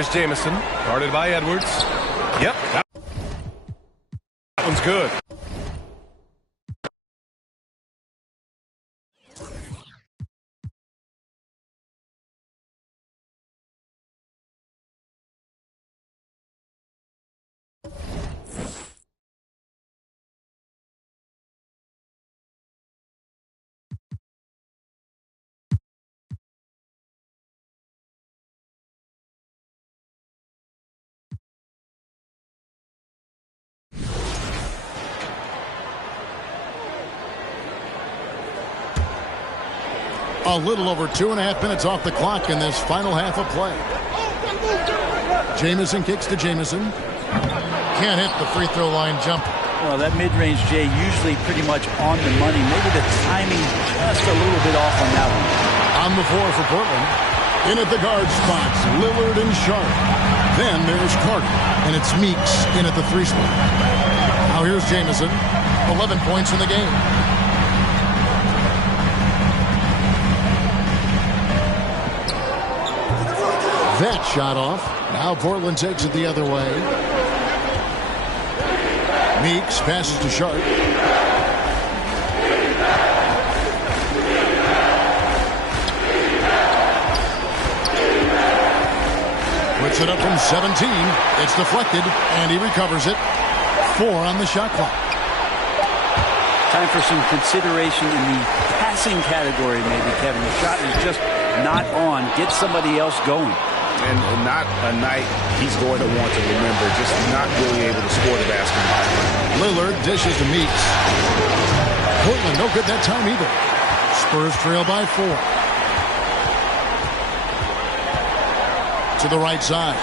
Here's Jamison, guarded by Edwards. Yep, that one's good. A little over 2.5 minutes off the clock in this final half of play. Jamison kicks to Jamison. Can't hit the free throw line jumper. Well, that mid-range, Jay, usually pretty much on the money. Maybe the timing just a little bit off on that one. On the floor for Portland. In at the guard spots, Lillard and Sharp. Then there's Carter, and it's Meeks in at the 3 spot. Now here's Jamison. 11 points in the game. That shot off. Now Portland takes it the other way. Meeks passes to Sharp. Puts it up from 17. It's deflected, and he recovers it. 4 on the shot clock. Time for some consideration in the passing category, maybe, Kevin. The shot is just not on. Get somebody else going. And not a night he's going to want to remember, just not really able to score the basketball. Lillard dishes to Meeks. Portland no good that time either. Spurs trail by 4. To the right side.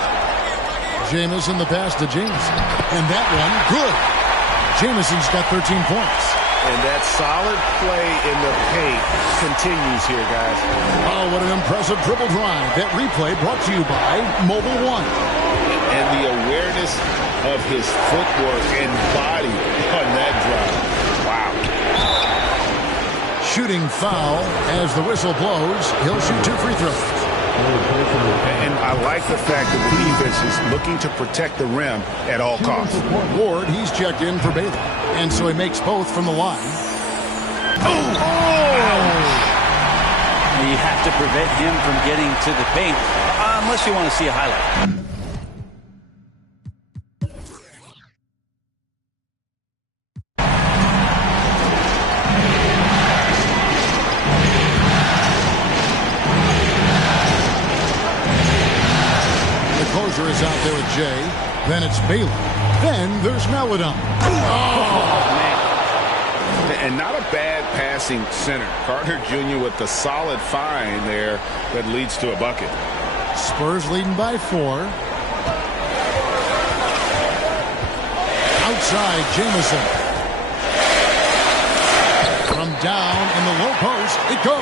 Jamison the pass to Jamison. And that one, good. Jamison's got 13 points. And that solid play in the paint continues here, guys. Oh, what an impressive dribble drive. That replay brought to you by Mobile One. And the awareness of his footwork and body on that drive. Wow. Shooting foul as the whistle blows. He'll shoot 2 free throws. And I like the fact that the defense is looking to protect the rim at all costs. Ward, he's checked in for Baylor. And so he makes both from the line. Oh! You have to prevent him from getting to the paint, unless you want to see a highlight. Closer is out there with Jay. Then it's Baylor. Then there's Maladon. Oh, man. And not a bad passing center. Carter Jr. with the solid find there that leads to a bucket. Spurs leading by 4. Outside, Jamison. From down in the low post, it goes.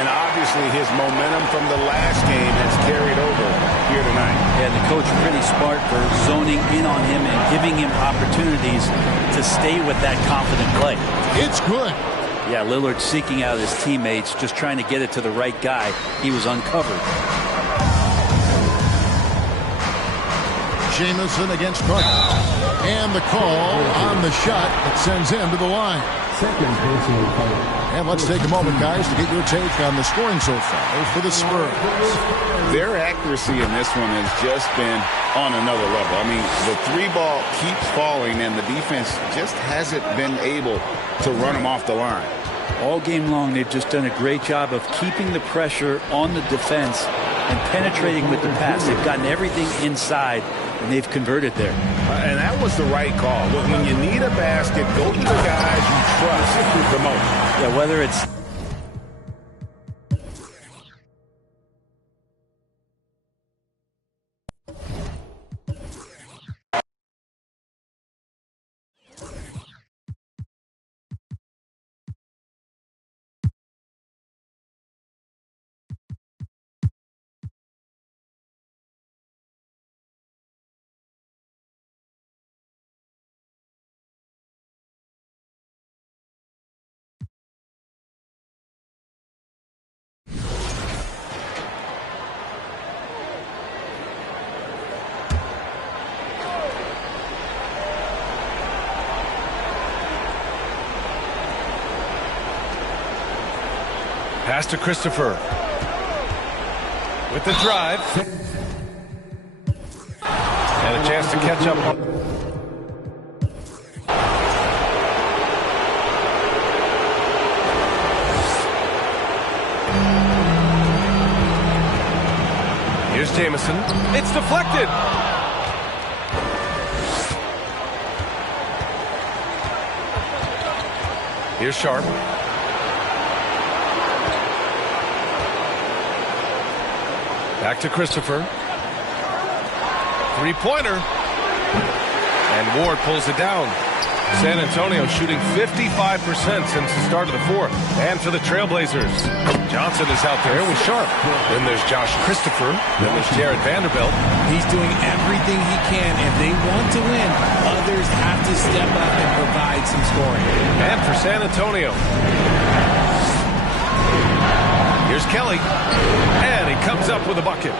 And obviously his momentum from the last game has carried over here tonight. Yeah, the coach pretty smart for zoning in on him and giving him opportunities to stay with that confident play. It's good. Yeah, Lillard seeking out his teammates, just trying to get it to the right guy. He was uncovered. Jamison against Carter. And the call on the shot that sends him to the line. Second personal foul. And let's take a moment, guys, to get your take on the scoring so far for the Spurs. Their accuracy in this one has just been on another level. I mean, the 3 ball keeps falling, and the defense just hasn't been able to run them off the line. All game long, they've just done a great job of keeping the pressure on the defense and penetrating with the pass. They've gotten everything inside, and they've converted there. And that was the right call. When you need a basket, go to the guys you trust the most. Yeah, whether it's Pass to Christopher. With the drive. And a chance to catch up. Here's Jamison. It's deflected. Here's Sharp. Back to Christopher. Three-pointer. And Ward pulls it down. San Antonio shooting 55% since the start of the fourth. And for the Trailblazers, Johnson is out there with Sharp. Then there's Josh Christopher. Then there's Jared Vanderbilt. He's doing everything he can. If they want to win, others have to step up and provide some scoring. And for San Antonio, here's Kelly. And he comes up with a bucket.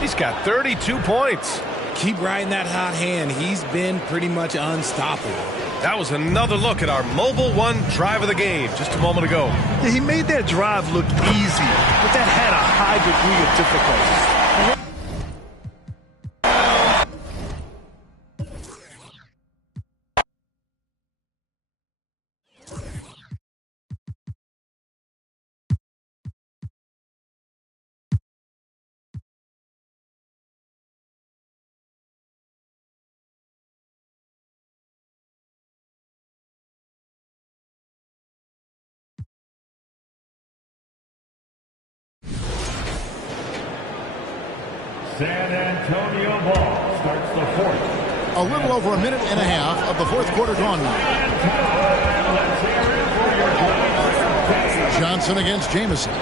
He's got 32 points. Keep riding that hot hand. He's been pretty much unstoppable. That was another look at our Mobile One drive of the game just a moment ago. Yeah, he made that drive look easy, but that had a high degree of difficulty. San Antonio ball starts the fourth. A little over a minute and a half of the fourth quarter gone now. Johnson against Jamison.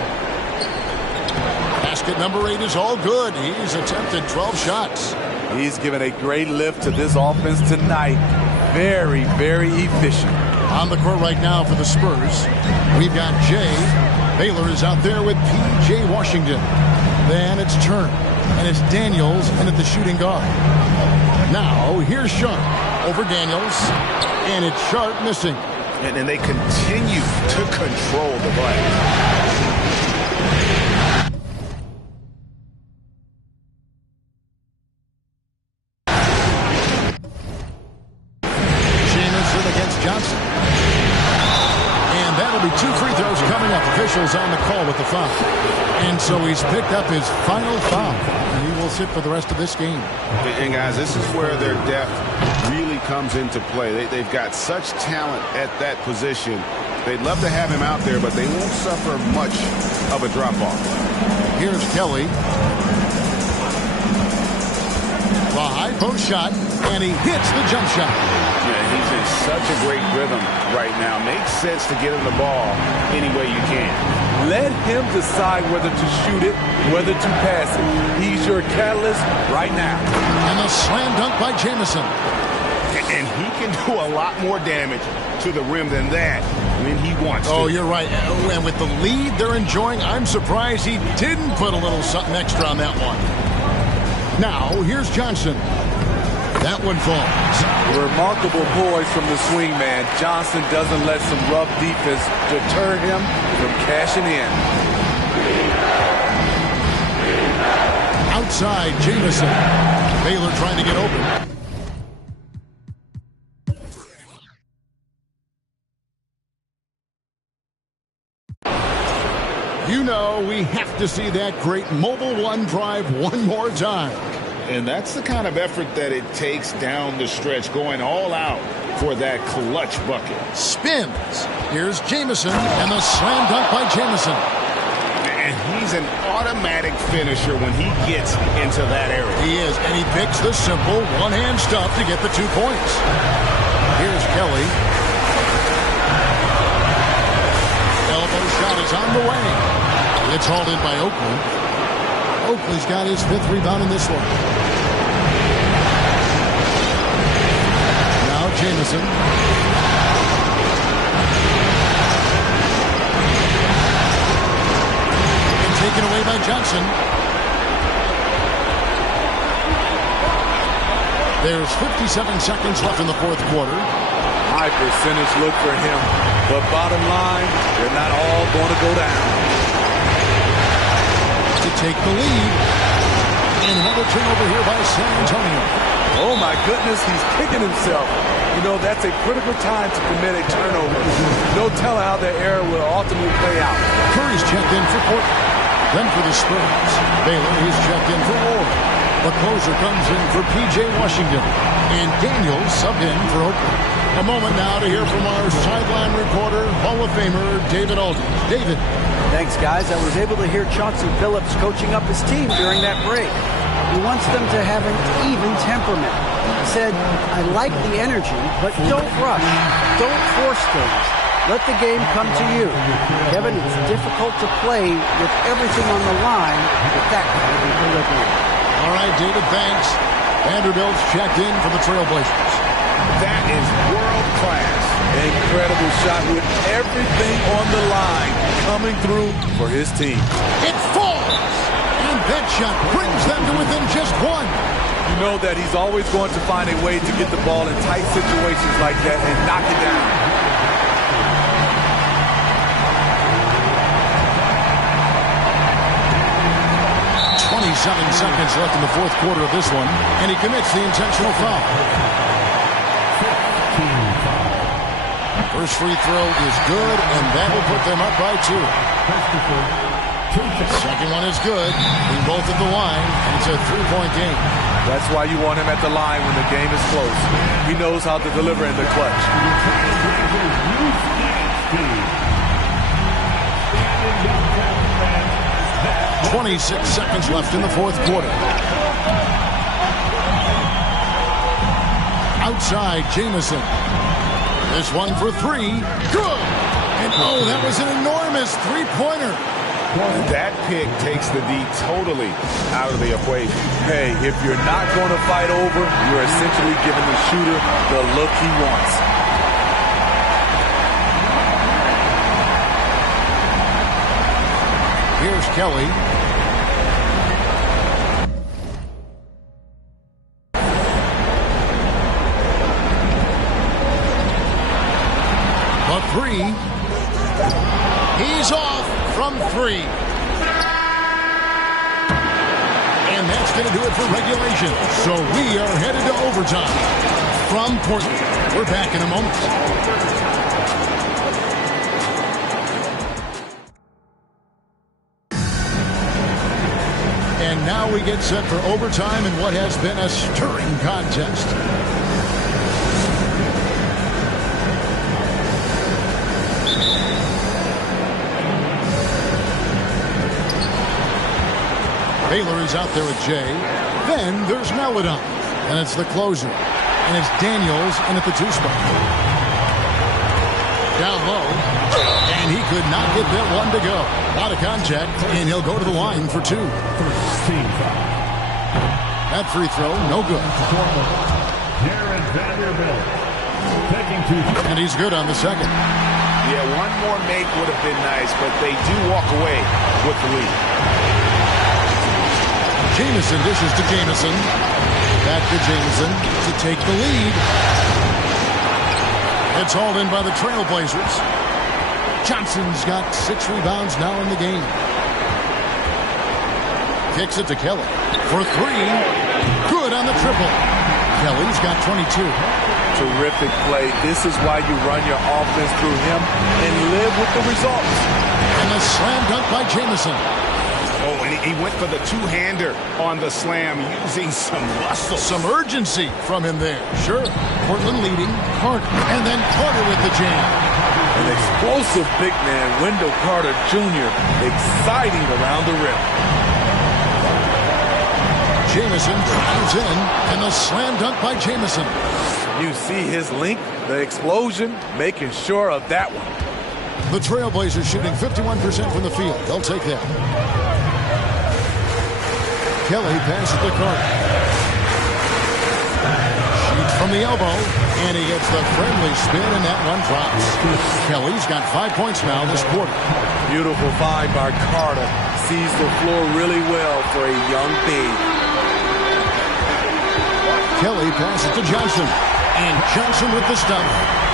Basket number 8 is all good. He's attempted 12 shots. He's given a great lift to this offense tonight. Very, very efficient. On the court right now for the Spurs, we've got Jay. Baylor is out there with P.J. Washington. Then it's Turn. And it's Daniels in at the shooting guard. Now, here's Sharp over Daniels. And it's Sharp missing. And they continue to control the glass. Jamison against Johnson. And that'll be 2 free throws coming up. Officials on the call with the foul. And so he's picked up his final foul. And he will sit for the rest of this game. And guys, this is where their depth really comes into play. They've got such talent at that position. They'd love to have him out there, but they won't suffer much of a drop-off. Here's Kelly. The high post shot, and he hits the jump shot. Yeah, he's in such a great rhythm right now. Makes sense to get him the ball any way you can. Let him decide whether to shoot it, whether to pass it. He's your catalyst right now. And a slam dunk by Jamison. And he can do a lot more damage to the rim than that when he wants to. Oh, you're right. And with the lead they're enjoying, I'm surprised he didn't put a little something extra on that one. Now, here's Johnson. That one falls. Remarkable poise from the swing man. Johnson doesn't let some rough defense deter him from cashing in. Outside, Jamison. Baylor trying to get open. You know, we have to see that great Mobile One drive one more time. And that's the kind of effort that it takes down the stretch, going all out for that clutch bucket. Spins. Here's Jamison, and the slam dunk by Jamison. And he's an automatic finisher when he gets into that area. He is, and he picks the simple one-hand stuff to get the 2 points. Here's Kelly. Elbow shot is on the way. It's hauled in by Oakley. Oakley's got his 5th rebound in this one. Now Jamison. And taken away by Johnson. There's 57 seconds left in the fourth quarter. High percentage look for him. But bottom line, they're not all going to go down. take the lead. And another turnover here by San Antonio. Oh, my goodness, he's kicking himself. You know, that's a critical time to commit a turnover. No telling how the error will ultimately play out. Curry's checked in for Portland. Then for the Spurs, Baylor is checked in for Ward. The closer comes in for P.J. Washington. And Daniels sub in for Oakland. A moment now to hear from our sideline reporter, Hall of Famer David Aldridge. David. Thanks, guys. I was able to hear Chauncey Billups coaching up his team during that break. He wants them to have an even temperament. He said, I like the energy, but don't rush. Don't force things. Let the game come to you. Kevin, it's difficult to play with everything on the line with that kind of equilibrium. All right, David, thanks. Vanderbilt's checked in for the Trailblazers. That is world class. Incredible shot with everything on the line coming through for his team. It falls! And that shot brings them to within just one. You know that he's always going to find a way to get the ball in tight situations like that and knock it down. Seconds left in the fourth quarter of this one, and he commits the intentional foul. First free throw is good, and that will put them up by 2. Second one is good. He both at the line, and it's a 3-point game. That's why you want him at the line when the game is close. He knows how to deliver in the clutch. 26 seconds left in the fourth quarter. Outside, Jamison. This one for 3. Good! And oh, that was an enormous three-pointer. That pick takes the D totally out of the equation. Hey, if you're not going to fight over, you're essentially giving the shooter the look he wants. Here's Kelly. A 3. He's off from 3. And that's going to do it for regulation. So we are headed to overtime. From Portland, we're back in a moment. And now we get set for overtime in what has been a stirring contest. Baylor is out there with Jay. Then there's Meladon. And it's the closer. And it's Daniels in at the 2 spot. Down low. And he could not get that one to go. Out of contact. And he'll go to the line for 2. That free throw, no good. Jared Vanderbilt taking 2. And he's good on the second. Yeah, one more make would have been nice, but they do walk away with the lead. Jamison dishes to Jamison. Back to Jamison to take the lead. It's hauled in by the Trailblazers. Johnson's got 6 rebounds now in the game. Kicks it to Kelly for 3. Good on the triple. Kelly's got 22. Terrific play. This is why you run your offense through him and live with the results. And the slam dunk by Jamison. Oh, and he went for the two-hander on the slam, using some muscle. Some urgency from him there. Sure. Portland leading. Carter. And then Carter with the jam. An explosive big man, Wendell Carter Jr., exciting around the rim. Jamison drives in, and the slam dunk by Jamison. You see his length, the explosion, making sure of that one. The Trailblazers shooting 51% from the field. They'll take that. Kelly passes to Carter. Shoots from the elbow, and he gets the friendly spin, and that one drops. Kelly's got 5 points now this quarter. Beautiful find by Carter. Sees the floor really well for a young big. Kelly passes to Johnson, And Johnson with the stop.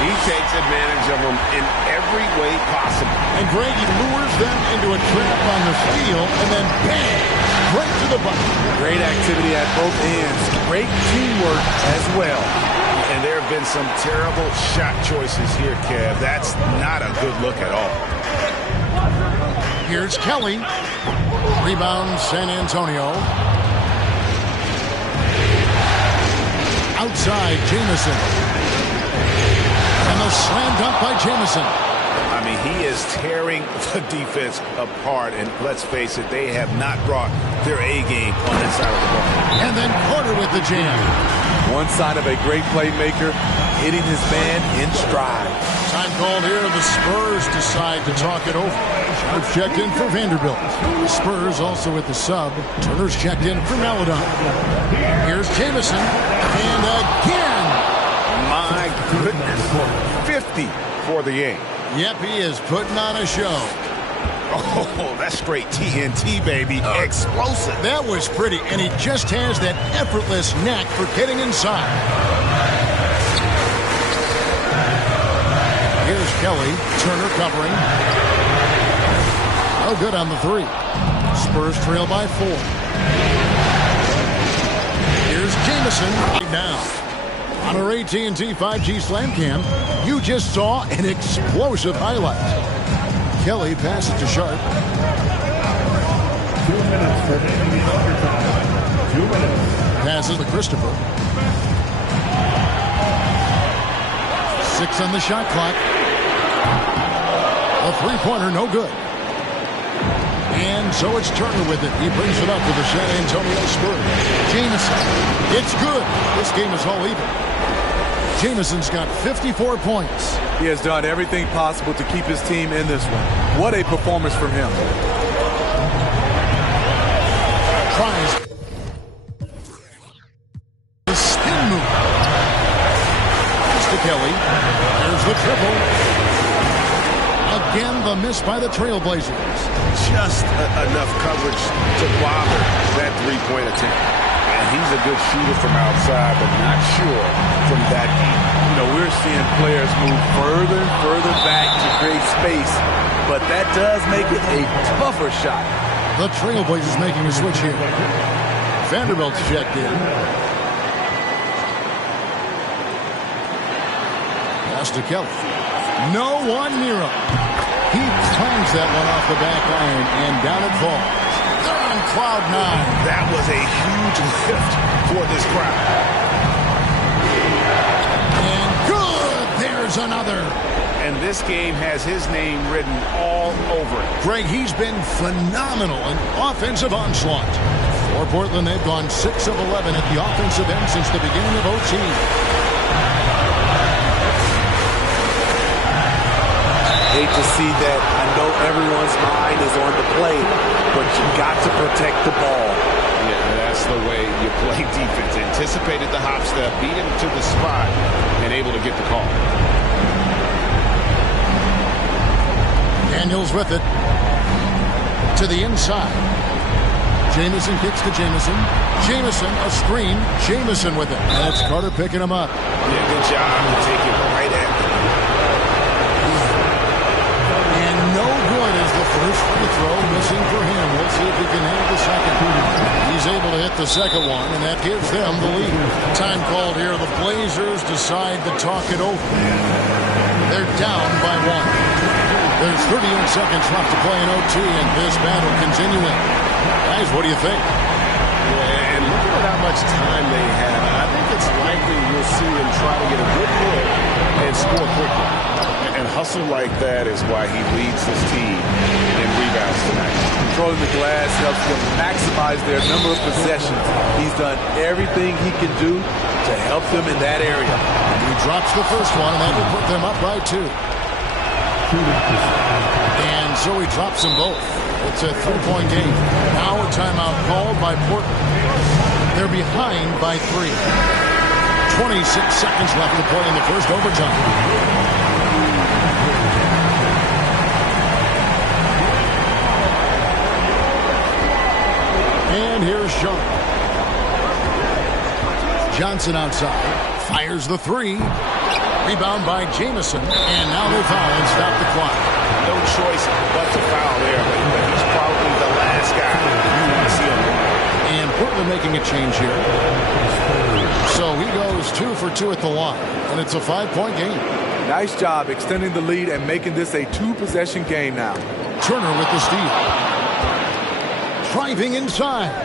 He takes advantage of them in every way possible. And Grady lures them into a trap on the steal, and then bang, right to the bucket. Great activity at both ends. Great teamwork as well. And there have been some terrible shot choices here, Kev. That's not a good look at all. Here's Kelly. Rebound, San Antonio. Outside, Jamison. And the slam dunk by Jamison. I mean, he is tearing the defense apart. And let's face it, they have not brought their A game on that side of the ball. And then Carter with the jam. One side of a great playmaker, hitting his man in stride. Time called here. The Spurs decide to talk it over. Sharp checked in for Vanderbilt. The Spurs also with the sub. Turner's checked in for Maladon. Here's Jamison. And again. My goodness. 50 for the game. Yep, he is putting on a show. Oh, that's straight TNT, baby. Explosive. That was pretty, and he just has that effortless knack for getting inside. Here's Kelly. Turner covering. Oh, good on the three. Spurs trail by 4. Here's Jamison. Now, on our AT&T 5G Slam Cam, you just saw an explosive highlight. Kelly passes to Sharp. 2 minutes remaining in overtime. 2 minutes. Passes to Christopher. 6 on the shot clock. A three-pointer, no good. And so it's Turner with it. He brings it up with the San Antonio Spurs. Jamison. It's good. This game is all even. Jamison's got 54 points. He has done everything possible to keep his team in this one. What a performance from him. Tries the spin move. It's to Kelly. There's the triple. Again, the miss by the Trailblazers. Just enough coverage to bother that three-point attempt. And he's a good shooter from outside, but not sure from that deep. You know, we're seeing players move further and further back to create space, but that does make it a tougher shot. The Trailblazers making a switch here. Vanderbilt's checked in. Pass to Kelly. No one near him. He clangs that one off the back iron, and down it falls. They're on cloud 9. That was a huge lift for this crowd. And good. There's another. And this game has his name written all over it. Greg, he's been phenomenal in offensive onslaught. For Portland, they've gone 6 of 11 at the offensive end since the beginning of OT. Hate to see that. I know everyone's mind is on the play, but you got to protect the ball. Yeah, that's the way you play defense. Anticipated the hop step, beat him to the spot, and able to get the call. Daniels with it. To the inside. Jamison kicks to Jamison. Jamison, a screen. Jamison with it. That's Carter picking him up. Yeah, good job to take it right at him. And no good is the first free throw missing for him. We'll see if he can hit the second. He's able to hit the second one, and that gives them the lead. Time called here. The Blazers decide to talk it over. They're down by 1. There's 38 seconds left to play in OT, and this battle continuing. Guys, what do you think? Yeah, and look at how much time they have. I think it's likely you'll see them try to get a good look and score quickly. And hustle like that is why he leads his team in rebounds tonight. Controlling the glass helps them maximize their number of possessions. He's done everything he can do to help them in that area. He drops the first one, and that will put them up by 2. And so he drops them both. It's a 3-point game. Now a timeout called by Portland. They're behind by 3. 26 seconds left to play in the first overtime. And here's Sharp. Johnson outside. Fires the three. Rebound by Jamison. And now they foul and stop the clock. No choice but to foul there. But he's probably the last guy you want to see on the line. And Portland making a change here. So he goes 2 for 2 at the line. And it's a 5-point game. Nice job extending the lead and making this a 2-possession game now. Turner with the steal. Driving inside.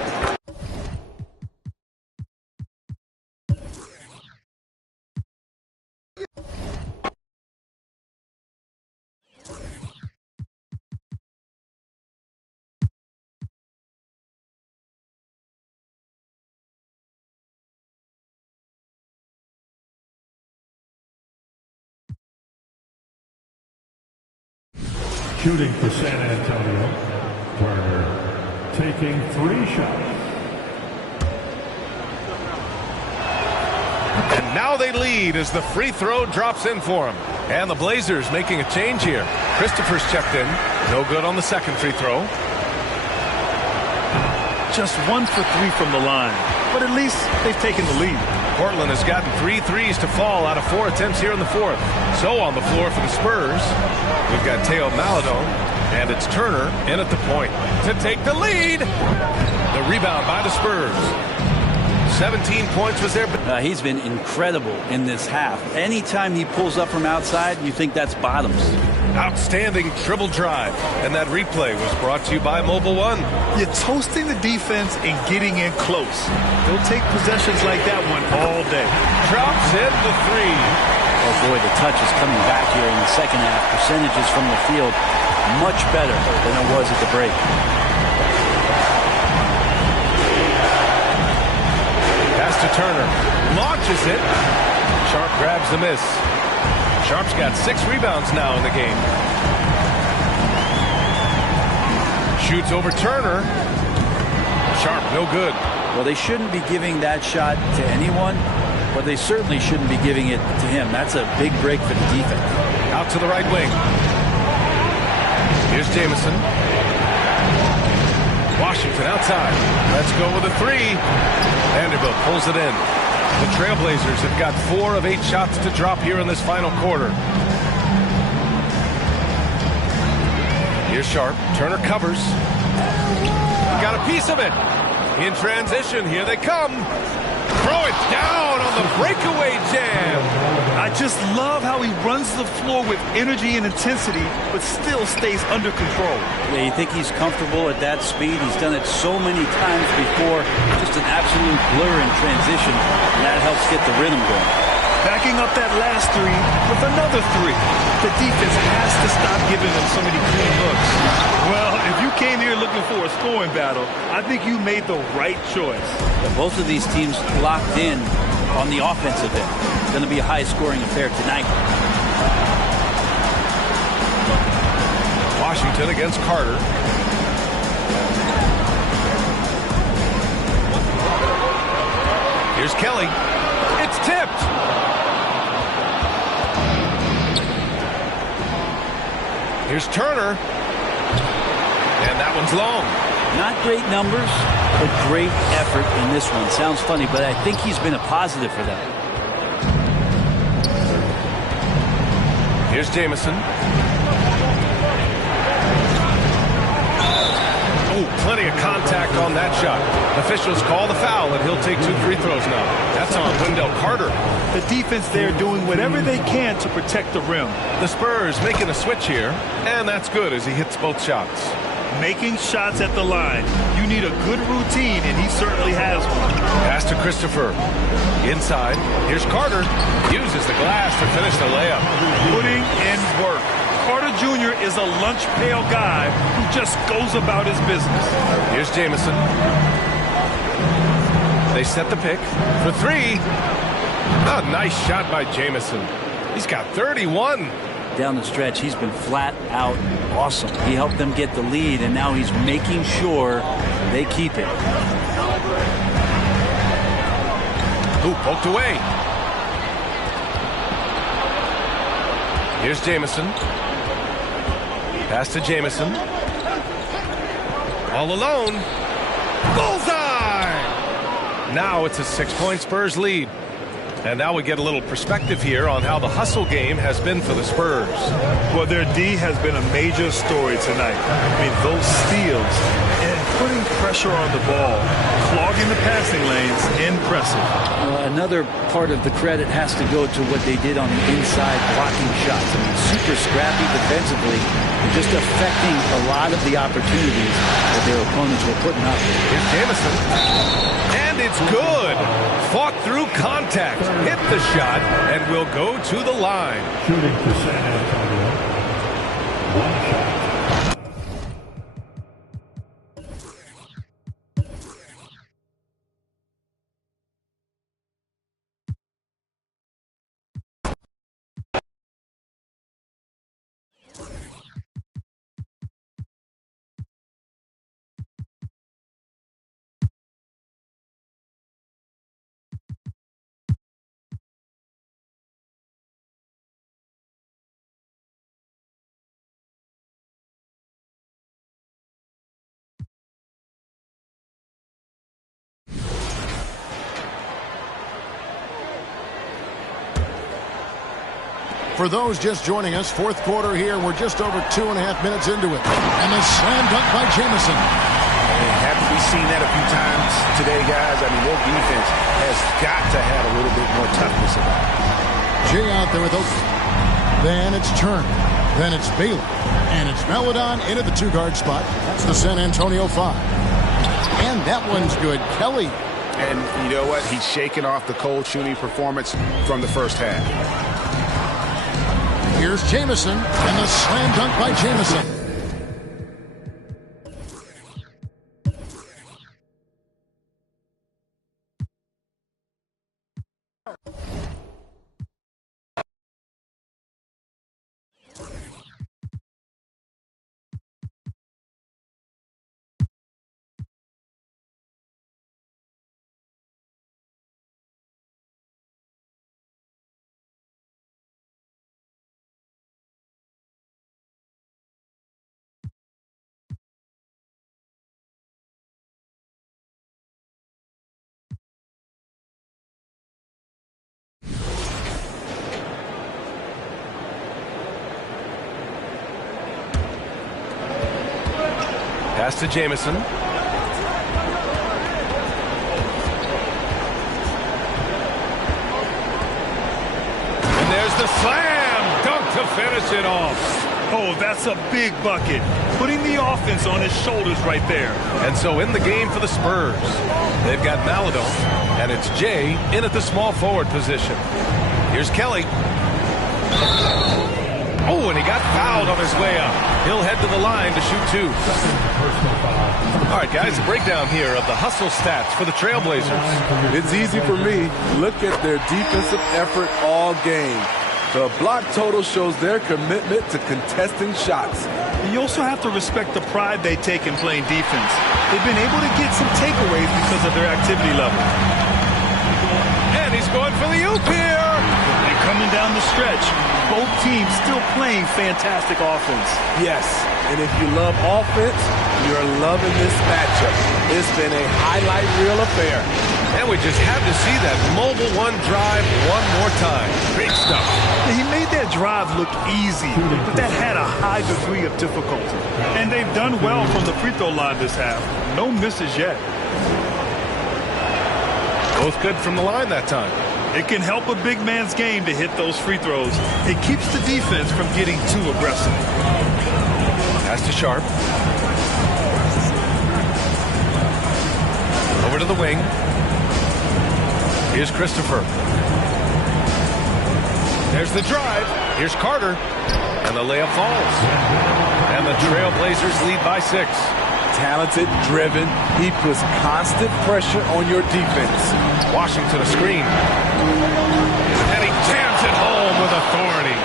Shooting for San Antonio, Turner taking 3 shots. And now they lead as the free throw drops in for them. And the Blazers making a change here. Christopher's checked in. No good on the second free throw. Just 1 for 3 from the line, but at least they've taken the lead. Portland has gotten 3 threes to fall out of 4 attempts here in the fourth. So on the floor for the Spurs, we've got Teo Maladon, and it's Turner in at the point to take the lead. The rebound by the Spurs. 17 points was there. He's been incredible in this half. Anytime he pulls up from outside, you think that's bottoms. Outstanding dribble drive. And that replay was brought to you by Mobile One. You're toasting the defense and getting in close. They'll take possessions like that one all day. Drops in the three. Oh boy, the touch is coming back here in the second half. Percentages from the field much better than it was at the break. Pass to Turner. Launches it. Sharp grabs the miss. Sharp's got 6 rebounds now in the game. Shoots over Turner. Sharp, no good. Well, they shouldn't be giving that shot to anyone, but they certainly shouldn't be giving it to him. That's a big break for the defense. Out to the right wing. Here's Jamison. Washington outside. Let's go with a 3. Vanderbilt pulls it in. The Trailblazers have got 4 of 8 shots to drop here in this final quarter. Here's Sharp. Turner covers. Got a piece of it. In transition, here they come. Throw it down on the breakaway jam. I just love how he runs the floor with energy and intensity, but still stays under control. Yeah, you think he's comfortable at that speed? He's done it so many times before. Just an absolute blur in transition, and that helps get the rhythm going. Backing up that last 3 with another 3. The defense has to stop giving them so many clean looks. Well, if you came here looking for a scoring battle, I think you made the right choice. Yeah, both of these teams locked in on the offensive end. It's going to be a high-scoring affair tonight. Washington against Carter. Here's Kelly. It's tipped. Here's Turner. And that one's long. Not great numbers, but great effort in this one. Sounds funny, but I think he's been a positive for them. Here's Jamison. Oh, plenty of contact on that shot. Officials call the foul, and he'll take 2 free throws now. That's on Wendell Carter. The defense there doing whatever they can to protect the rim. The Spurs making a switch here, and that's good as he hits both shots. Making shots at the line. You need a good routine, and he certainly has one. Pass to Christopher. Inside. Here's Carter. Uses the glass to finish the layup. Putting in work. Carter Jr. is a lunch pail guy who just goes about his business. Here's Jamison. They set the pick for 3. A nice shot by Jamison. He's got 31. Down the stretch, he's been flat out awesome. He helped them get the lead, and now he's making sure they keep it. Ooh, poked away. Here's Jamison. Pass to Jamison. All alone. Bullseye! Now it's a 6-point Spurs lead. And now we get a little perspective here on how the hustle game has been for the Spurs. Well, their D has been a major story tonight. I mean, those steals and putting pressure on the ball, clogging the passing lanes, impressive. Another part of the credit has to go to what they did on the inside blocking shots. I mean, super scrappy defensively and just affecting a lot of the opportunities that their opponents were putting up. Here's Jamison. And it's good. Fought through contact. Hit the shot and will go to the line. Shooting for San Antonio. One shot. For those just joining us, fourth quarter here. We're just over 2.5 minutes into it. And a slam dunk by Jamison. Haven't we seen that a few times today, guys? I mean, their defense has got to have a little bit more toughness about it. Jay out there with Oakley. Then it's Turner. Then it's Bailey. And it's Maladon into the two-guard spot. That's the San Antonio 5. And that one's good. Kelly. And you know what? He's shaking off the cold shooting performance from the first half. Here's Jamison, and the slam dunk by Jamison. Pass to Jamison. And there's the slam dunk to finish it off. Oh, that's a big bucket. Putting the offense on his shoulders right there. And so in the game for the Spurs, they've got Maladon, and it's Jay in at the small forward position. Here's Kelly. Oh, and he got fouled on his way up. He'll head to the line to shoot two. All right, guys, a breakdown here of the hustle stats for the Trailblazers. It's easy for me. Look at their defensive effort all game. The block total shows their commitment to contesting shots. You also have to respect the pride they take in playing defense. They've been able to get some takeaways because of their activity level. And he's going for the oop here. And coming down the stretch, both teams still playing fantastic offense. Yes, and if you love offense, you're loving this matchup. It's been a highlight reel affair. And we just had to see that mobile one drive one more time. Great stuff. He made that drive look easy, but that had a high degree of difficulty. And they've done well from the free throw line this half. No misses yet. Both good from the line that time. It can help a big man's game to hit those free throws. It keeps the defense from getting too aggressive. Pass to Sharp. Over to the wing. Here's Christopher. There's the drive. Here's Carter. And the layup falls. And the Trailblazers lead by 6. Talented, driven. He puts constant pressure on your defense. Washington a screen. And he jams it home with authority.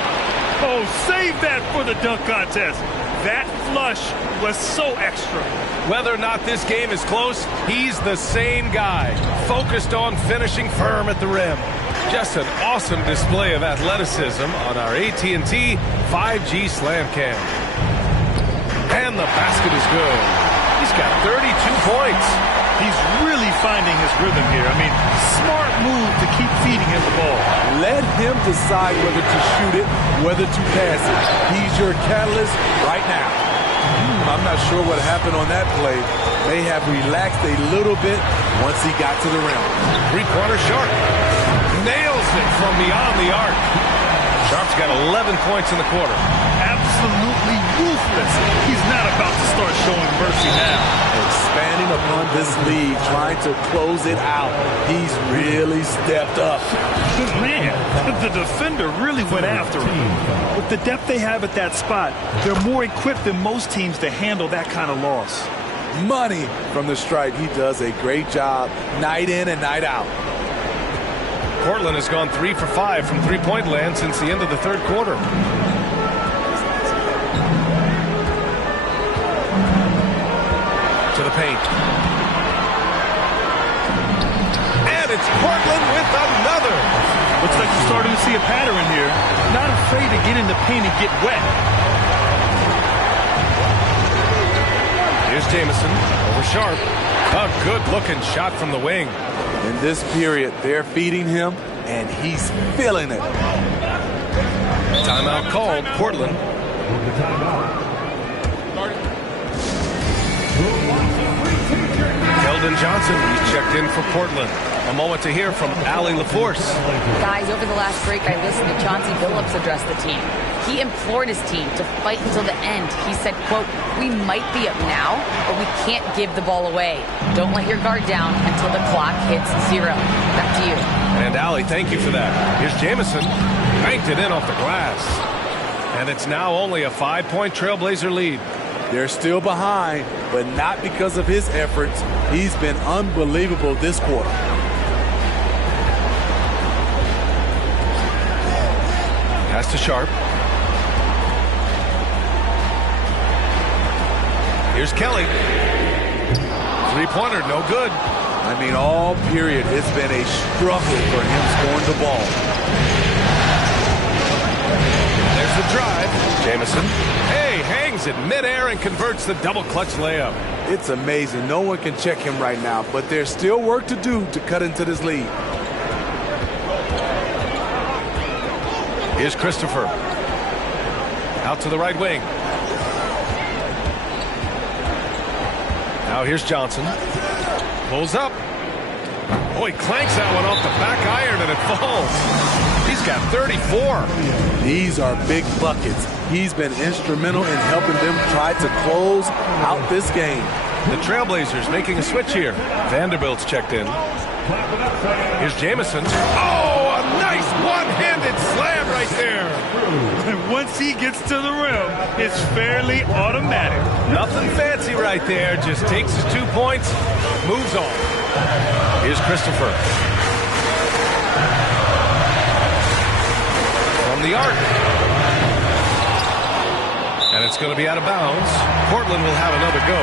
Oh, save that for the dunk contest. That flush was so extra. Whether or not this game is close, he's the same guy. Focused on finishing firm at the rim. Just an awesome display of athleticism on our AT&T 5G Slam Cam. And the basket is good. He's got 32 points. He's really finding his rhythm here. I mean, smart move to keep feeding him the ball. Let him decide whether to shoot it, whether to pass it. He's your catalyst right now. I'm not sure what happened on that play. May have relaxed a little bit once he got to the rim. Three-pointer Sharp. Nails it from beyond the arc. Sharp's got 11 points in the quarter. Absolutely ruthless. He's not about to start showing mercy now. Expanding upon this lead, trying to close it out. He's really stepped up. Man, the defender really went after him. With the depth they have at that spot, they're more equipped than most teams to handle that kind of loss. Money from the stripe. He does a great job night in and night out. Portland has gone 3 for 5 from three-point land since the end of the third quarter. To the paint. And it's Portland with another. Looks like you're starting to see a pattern here. Not afraid to get in the paint and get wet. Here's Jamison over Sharp. A good-looking shot from the wing. In this period, they're feeding him, and he's feeling it. Timeout called. Portland. Keldon Johnson, he's checked in for Portland. A moment to hear from Allie LaForce. Guys, over the last break, I listened to Chauncey Billups address the team. He implored his team to fight until the end. He said, quote, "We might be up now, but we can't give the ball away. Don't let your guard down until the clock hits 0. Back to you." And Allie, thank you for that. Here's Jamison. Banked it in off the glass. And it's now only a 5-point Trailblazer lead. They're still behind, but not because of his efforts. He's been unbelievable this quarter. Pass to Sharp. Here's Kelly. Three-pointer, no good. I mean, all period, it's been a struggle for him scoring the ball. There's the drive. Jamison. Hey, hangs it midair and converts the double-clutch layup. It's amazing. No one can check him right now, but there's still work to do to cut into this lead. Here's Christopher. Out to the right wing. Now here's Johnson. Pulls up. Oh, he clanks that one off the back iron and it falls. He's got 34. These are big buckets. He's been instrumental in helping them try to close out this game. The Trailblazers making a switch here. Vanderbilt's checked in. Here's Jamison. Oh, a nice one-handed slam right there. And once he gets to the rim, it's fairly automatic. Nothing fancy right there. Just takes his 2 points, moves on. Here's Christopher. From the arc. And it's going to be out of bounds. Portland will have another go.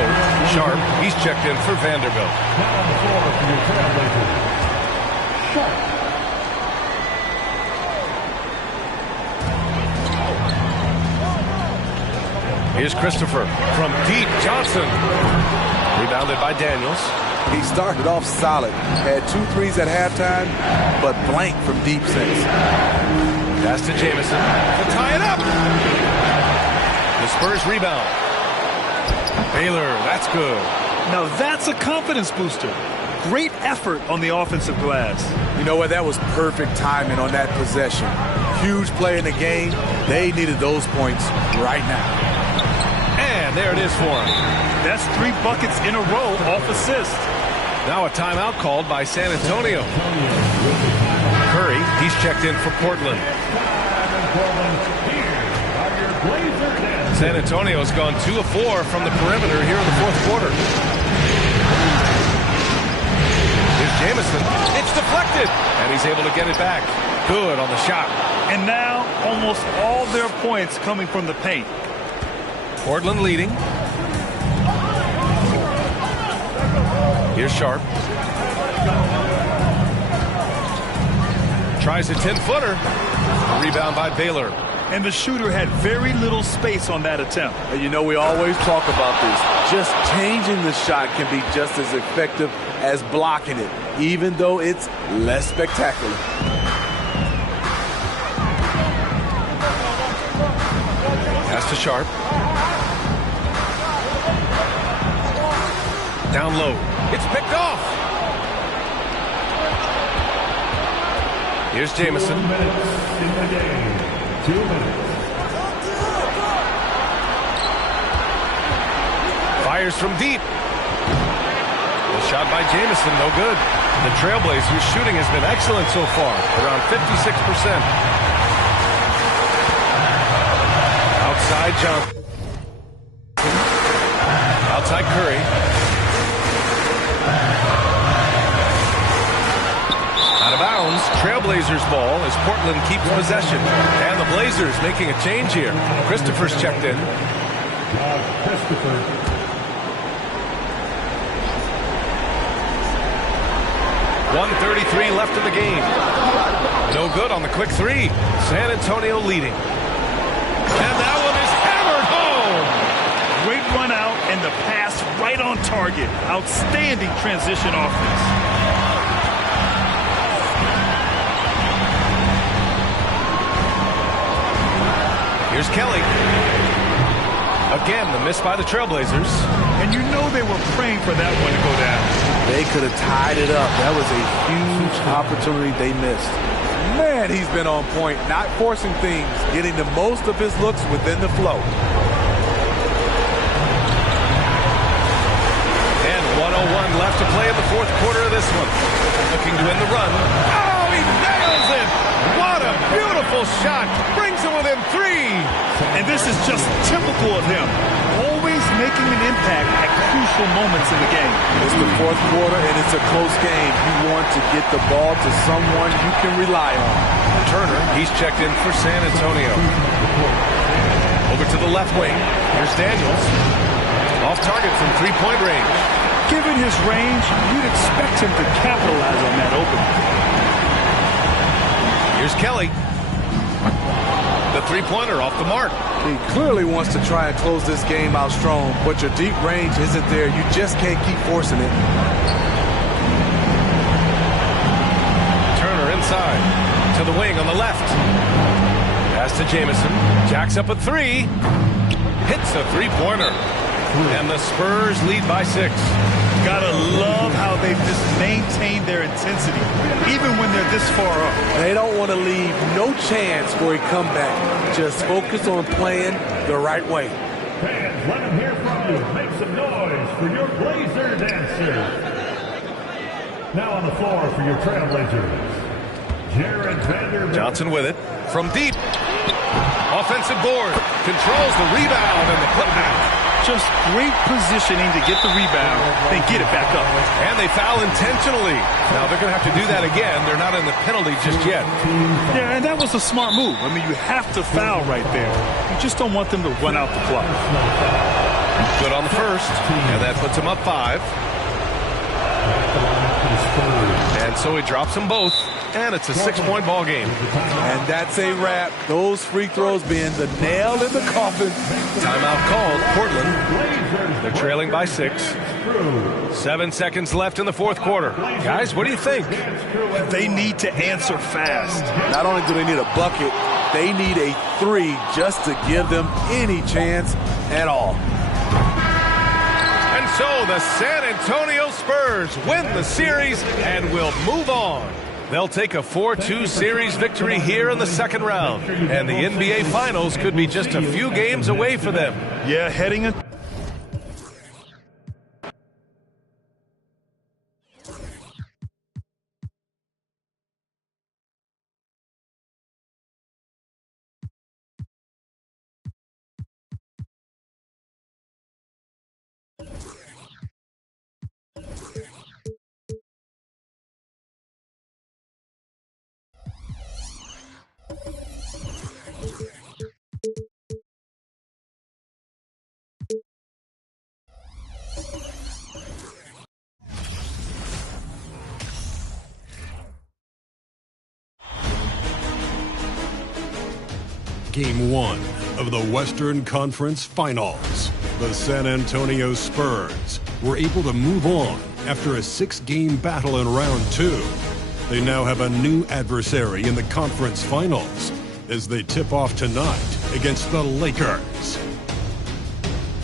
Sharp, he's checked in for Vanderbilt. Here's Christopher. From deep, Johnson. Rebounded by Daniels. He started off solid. Had 2 threes at halftime, but blank from deep since. Pass to Jamison. To tie it up. The Spurs rebound. Baylor, that's good. Now that's a confidence booster. Great effort on the offensive glass. You know what? That was perfect timing on that possession. Huge play in the game. They needed those points right now. And there it is for him. That's 3 buckets in a row off assist. Now a timeout called by San Antonio. Curry, he's checked in for Portland. San Antonio's gone 2 of 4 from the perimeter here in the fourth quarter. Here's Jamison. It's deflected. And he's able to get it back. Good on the shot. And now almost all their points coming from the paint. Portland leading. Here's Sharp. Tries a 10-footer. Rebound by Baylor. and the shooter had very little space on that attempt. And you know, we always talk about this. Just changing the shot can be just as effective as blocking it, even though it's less spectacular. Pass to Sharp. Down low. It's picked off. Here's Jamison. 2 minutes in the game. 2 minutes. Fires from deep. The shot by Jamison, no good. The Trailblazers' shooting has been excellent so far, around 56%. Outside Johnson. Outside Curry. Out of bounds, Trailblazers ball as Portland keeps possession. And the Blazers making a change here. Christopher's checked in. Christopher. 1:33 left in the game. No good on the quick three. San Antonio leading. And that one is hammered home. Great run out and the pass right on target. Outstanding transition offense. Here's Kelly. Again, the miss by the Trailblazers. And you know they were praying for that one to go down. They could have tied it up. That was a huge opportunity they missed. Man, he's been on point, not forcing things, getting the most of his looks within the flow. And 1:01 left to play in the fourth quarter of this one. Looking to win the run. Oh, he nails it! What a beautiful shot! Brings him within 3. And this is just typical of him. Always making an impact at crucial moments in the game. It's the fourth quarter, and it's a close game. You want to get the ball to someone you can rely on. Turner, he's checked in for San Antonio. Over to the left wing. Here's Daniels. Off target from three-point range. Given his range, you'd expect him to capitalize on that opening. Here's Kelly. The three-pointer off the mark. He clearly wants to try and close this game out strong, but your deep range isn't there. You just can't keep forcing it. Turner inside. To the wing on the left. Pass to Jamison. Jacks up a 3. Hits a three-pointer. And the Spurs lead by 6. Gotta love how they've just maintained their intensity, even when they're this far up. They don't want to leave no chance for a comeback. Just focus on playing the right way. Fans, let them hear from you. Make some noise for your Blazer dancers. Now on the floor for your Trailblazers, Jared Vanderbilt. Johnson with it. From deep. Offensive board. Controls the rebound and the putback. Just great positioning to get the rebound, then get it back up. And they foul intentionally. Now they're going to have to do that again. They're not in the penalty just yet. Yeah, and that was a smart move. I mean, you have to foul right there. You just don't want them to run out the clock. Good on the first. And that puts him up 5. And so he drops them both. And it's a 6-point ball game. And that's a wrap. Those free throws being the nail in the coffin. Timeout called. Portland. They're trailing by 6. 7 seconds left in the fourth quarter. Guys, what do you think? They need to answer fast. Not only do they need a bucket, they need a 3 just to give them any chance at all. And so the San Antonio Spurs win the series and will move on. They'll take a 4-2 series victory here in the second round. And the NBA Finals could be just a few games away for them. Yeah, heading in. Game 1 of the Western Conference Finals. The San Antonio Spurs were able to move on after a 6-game battle in round 2. They now have a new adversary in the conference finals as they tip off tonight against the Lakers.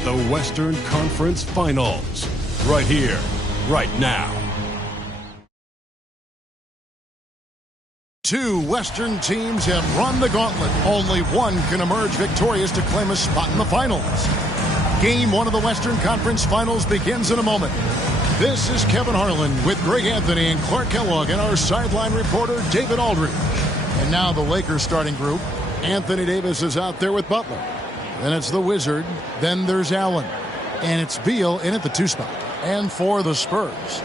The Western Conference Finals, right here, right now. Two Western teams have run the gauntlet. Only one can emerge victorious to claim a spot in the finals. Game 1 of the Western Conference Finals begins in a moment. This is Kevin Harlan with Greg Anthony and Clark Kellogg and our sideline reporter David Aldridge. And now the Lakers starting group. Anthony Davis is out there with Butler. Then it's the Wizard. Then there's Allen. And it's Beal in at the 2 spot. And for the Spurs,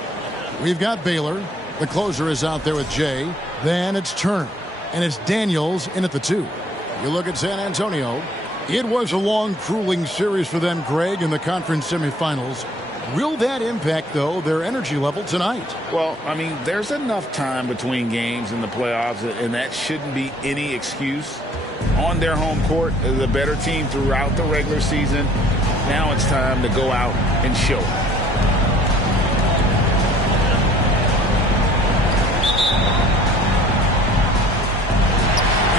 we've got Baylor. The closer is out there with Jay. Then it's Turner. And it's Daniels in at the 2. You look at San Antonio. It was a long, grueling series for them, Greg, in the conference semifinals. Will that impact, though, their energy level tonight? Well, I mean, there's enough time between games in the playoffs, and that shouldn't be any excuse. On their home court, the better team throughout the regular season. Now it's time to go out and show it.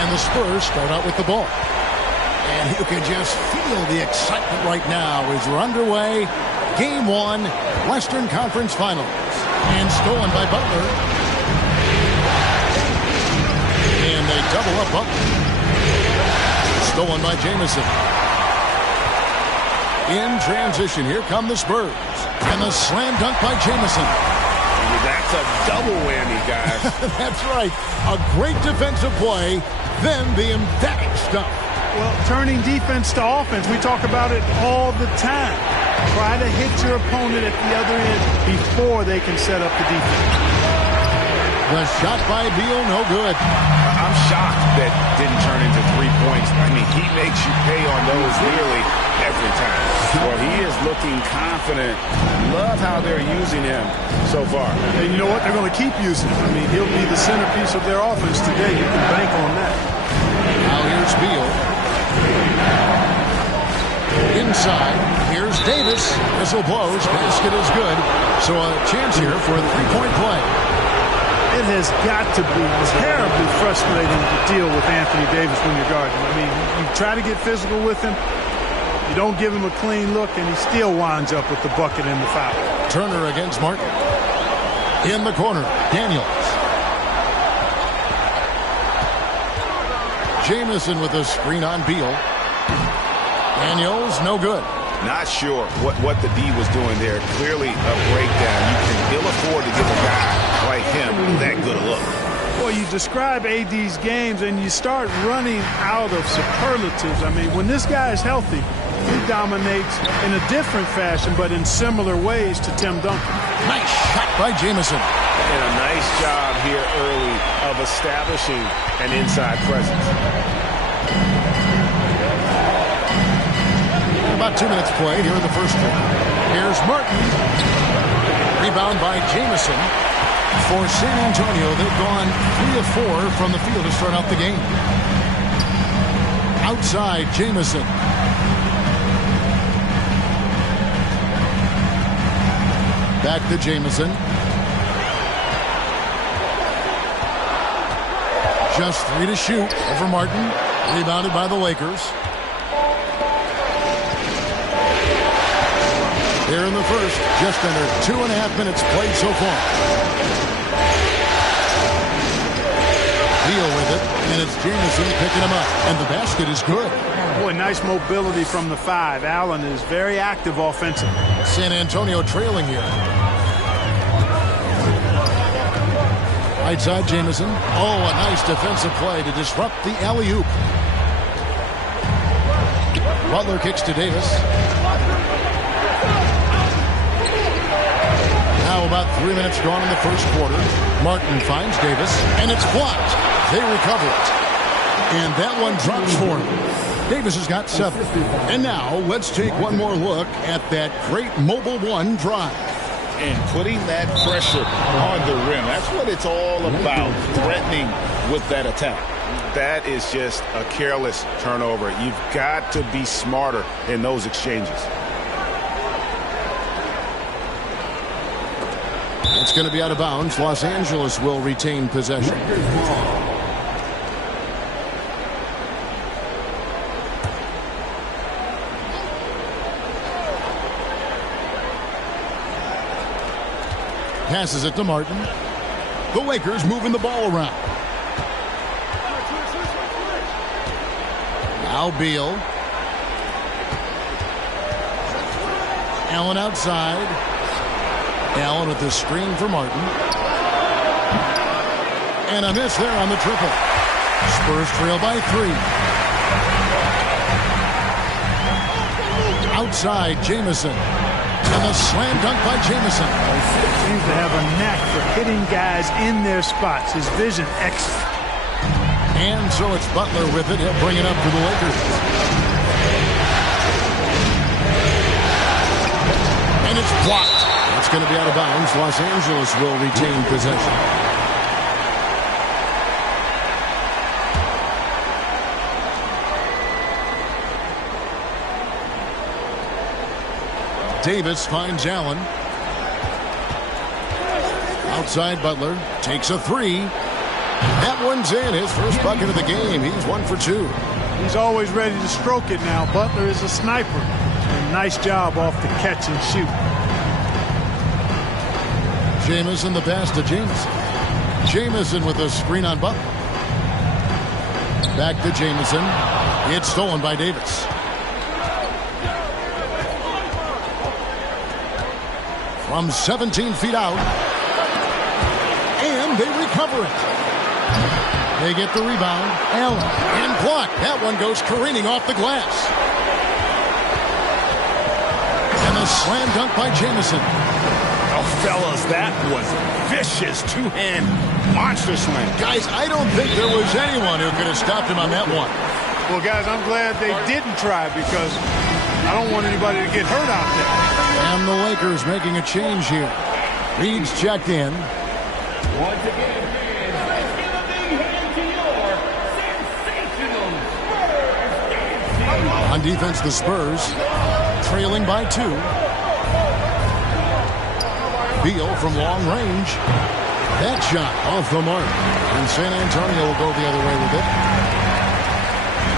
And the Spurs start out with the ball. And you can just feel the excitement right now as we're underway. Game 1, Western Conference Finals. And stolen by Butler. And they double up Butler. Stolen by Jamison. In transition, here come the Spurs. And the slam dunk by Jamison. That's a double whammy, guys. That's right. A great defensive play, then the emphatic stuff. Well, turning defense to offense, we talk about it all the time. Try to hit your opponent at the other end before they can set up the defense. The shot by Beal, no good. I'm shocked that didn't turn into 3 points. I mean, he makes you pay on those nearly every time. Well, he is looking confident. Love how they're using him so far. And you know what? They're going to keep using him. I mean, he'll be the centerpiece of their offense today. You can bank on that. Now here's Beal. Inside, here's Davis. Whistle blows. Basket is good. So a chance here for a 3-point play. It has got to be terribly frustrating to deal with Anthony Davis when you're guarding him. I mean, you try to get physical with him. You don't give him a clean look, and he still winds up with the bucket and the foul. Turner against Martin. In the corner, Daniels. Jamison with a screen on Beal. Daniels, no good. Not sure what the D was doing there. Clearly a breakdown. You can ill afford to give a guy like him that good a look. Well, you describe AD's games, and you start running out of superlatives. I mean, when this guy is healthy, he dominates in a different fashion, but in similar ways to Tim Duncan. Nice shot by Jamison. And a nice job here early of establishing an inside presence. About 2 minutes played here in the first quarter. Here's Martin. Rebound by Jamison. For San Antonio, they've gone 3 of 4 from the field to start out the game. Outside, Jamison. Back to Jamison. Just 3 to shoot over Martin. Rebounded by the Lakers. Here in the first, just under 2.5 minutes played so far. Beal with it, and it's Jamison picking him up, and the basket is good. Boy, nice mobility from the 5. Allen is very active offensively. San Antonio trailing here. Right side, Jamison. Oh, a nice defensive play to disrupt the alley-oop. Butler kicks to Davis. Now about 3 minutes gone in the first quarter. Martin finds Davis, and it's blocked. They recover it. And that one drops for him. Davis has got 7. And now let's take one more look at that great Mobile One drive. And putting that pressure on the rim. That's what it's all about, threatening with that attack. that is just a careless turnover. You've got to be smarter in those exchanges. It's going to be out of bounds. Los Angeles will retain possession. Passes it to Martin. The Lakers moving the ball around. Now Beal. Allen outside. Allen with the screen for Martin. And a miss there on the triple. Spurs trail by 3. Outside, Jamison. And a slam dunk by Jamison. Seems to have a knack for hitting guys in their spots. His vision excellent. And so it's Butler with it. He'll bring it up for the Lakers. And it's blocked. It's going to be out of bounds. Los Angeles will retain possession. Davis finds Allen. Outside Butler. Takes a 3. That one's in. His first bucket of the game. He's 1 for 2. He's always ready to stroke it now. Butler is a sniper. And nice job off the catch and shoot. Jamison the pass to Jamison. Jamison with a screen on Butler. Back to Jamison. It's stolen by Davis. From 17 feet out. And they recover it. They get the rebound. Allen. And blocked. That one goes careening off the glass. And a slam dunk by Jamison. Oh, fellas, that was vicious two-hand monster slam. Guys, I don't think there was anyone who could have stopped him on that one. Well, guys, I'm glad they didn't try because I don't want anybody to get hurt out there. And the Lakers making a change here. Reed's checked in. Once again, fans, let's give a big hand to your sensational Spurs dancing. On defense, the Spurs trailing by 2. Beal from long range. That shot off the mark. And San Antonio will go the other way with it.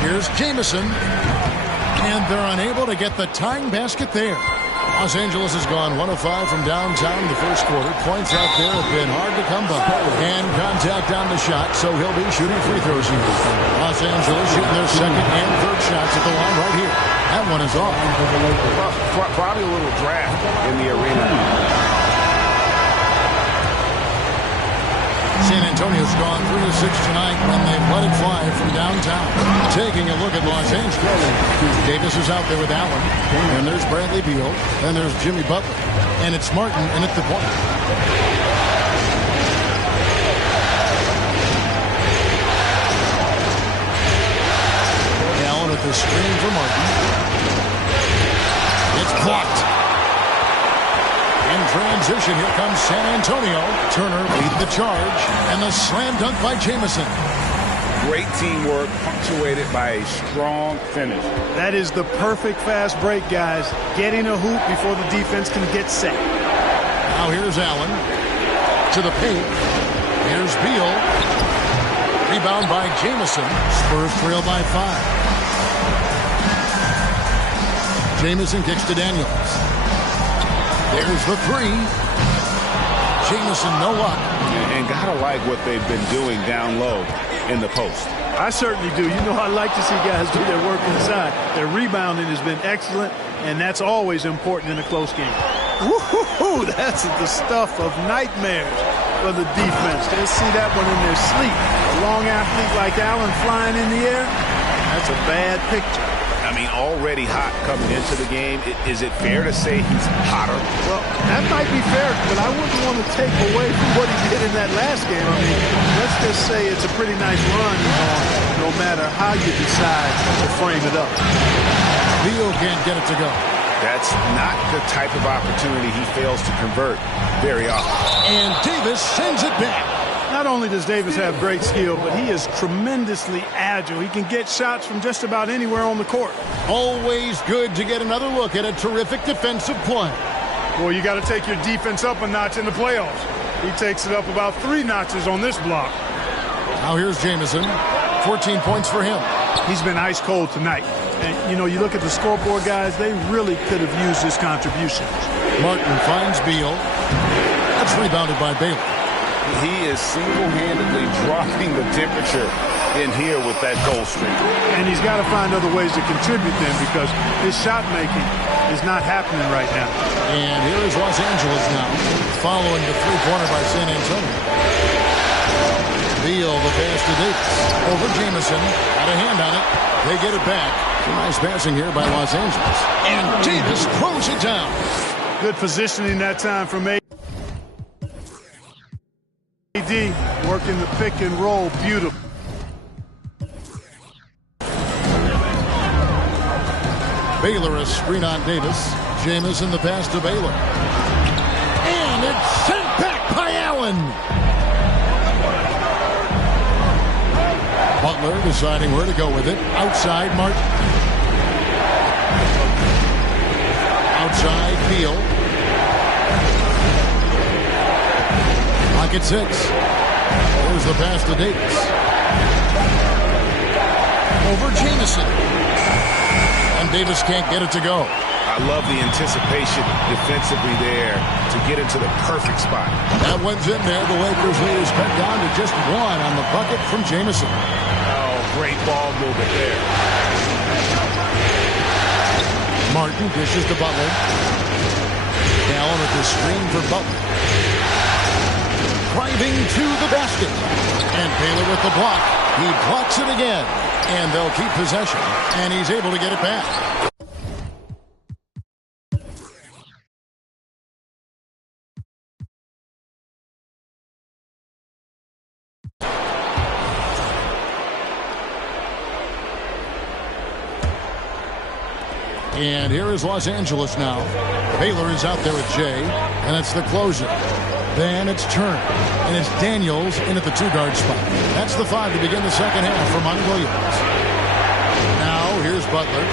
Here's Jamison. And they're unable to get the tying basket there. Los Angeles has gone 1 of 5 from downtown in the first quarter. Points out there have been hard to come by. And contact on the shot, so he'll be shooting free throws here. Los Angeles shooting their second and third shots at the line right here. That one is off. Well, probably a little draft in the arena. San Antonio's gone 3 of 6 tonight when they've let it fly from downtown. Taking a look at Los Angeles. Davis is out there with Allen. And there's Bradley Beal. And there's Jimmy Butler. And it's Martin in at the point. Allen with the screen for Martin. It's blocked. In transition, here comes San Antonio. Turner lead the charge. And the slam dunk by Jamison. Great teamwork, punctuated by a strong finish. That is the perfect fast break, guys. Getting a hoop before the defense can get set. Now here's Allen. To the paint. Here's Beal. Rebound by Jamison. Spurs trail by 5. Jamison kicks to Daniels. There's the 3. Jamison, no luck. And gotta like what they've been doing down low in the post. I certainly do. You know, I like to see guys do their work inside. Their rebounding has been excellent, and that's always important in a close game. Woo-hoo-hoo! That's the stuff of nightmares for the defense. They'll see that one in their sleep. A long athlete like Allen flying in the air, that's a bad picture. I mean, already hot coming into the game. Is it fair to say he's hotter? Well, that might be fair, but I wouldn't want to take away from what he did in that last game. I mean, let's just say it's a pretty nice run he's on, no matter how you decide to frame it up. Beal can't get it to go. That's not the type of opportunity he fails to convert very often. And Davis sends it back. Not only does Davis have great skill, but he is tremendously agile. He can get shots from just about anywhere on the court. Always good to get another look at a terrific defensive play. Well, you got to take your defense up a notch in the playoffs. He takes it up about 3 notches on this block. Now here's Jamison. 14 points for him. He's been ice cold tonight. And, you know, you look at the scoreboard, guys, they really could have used his contributions. Martin finds Beal. That's rebounded by Baylor. He is single-handedly dropping the temperature in here with that goal streak. And he's got to find other ways to contribute then, because his shot making is not happening right now. And here is Los Angeles now, following the three-pointer by San Antonio. Beal, the pass to Davis. Over Jamison. Got a hand on it. They get it back. Some nice passing here by Los Angeles. And Davis throws it down. Good positioning that time from AD. Working the pick and roll. Beautiful. Baylor a screen on Davis. Jamison the pass to Baylor. And it's sent back by Allen. Butler deciding where to go with it. Outside Martin. Outside Beal. Pocket 6. There's the pass to Davis. Over Jamison. And Davis can't get it to go. I love the anticipation defensively there to get into the perfect spot. That one's in there. The Lakers lead is cut down to just 1 on the bucket from Jamison. Oh, great ball movement there. Martin dishes to Butler. Allen with the screen for Butler. Driving to the basket. And Baylor with the block. He blocks it again. And they'll keep possession. And he's able to get it back. And here is Los Angeles now. Baylor is out there with Jay. And it's the closer. Then it's Turner. And it's Daniels in at the 2-guard spot. That's the 5 to begin the second half for Monty Williams. Now here's Butler.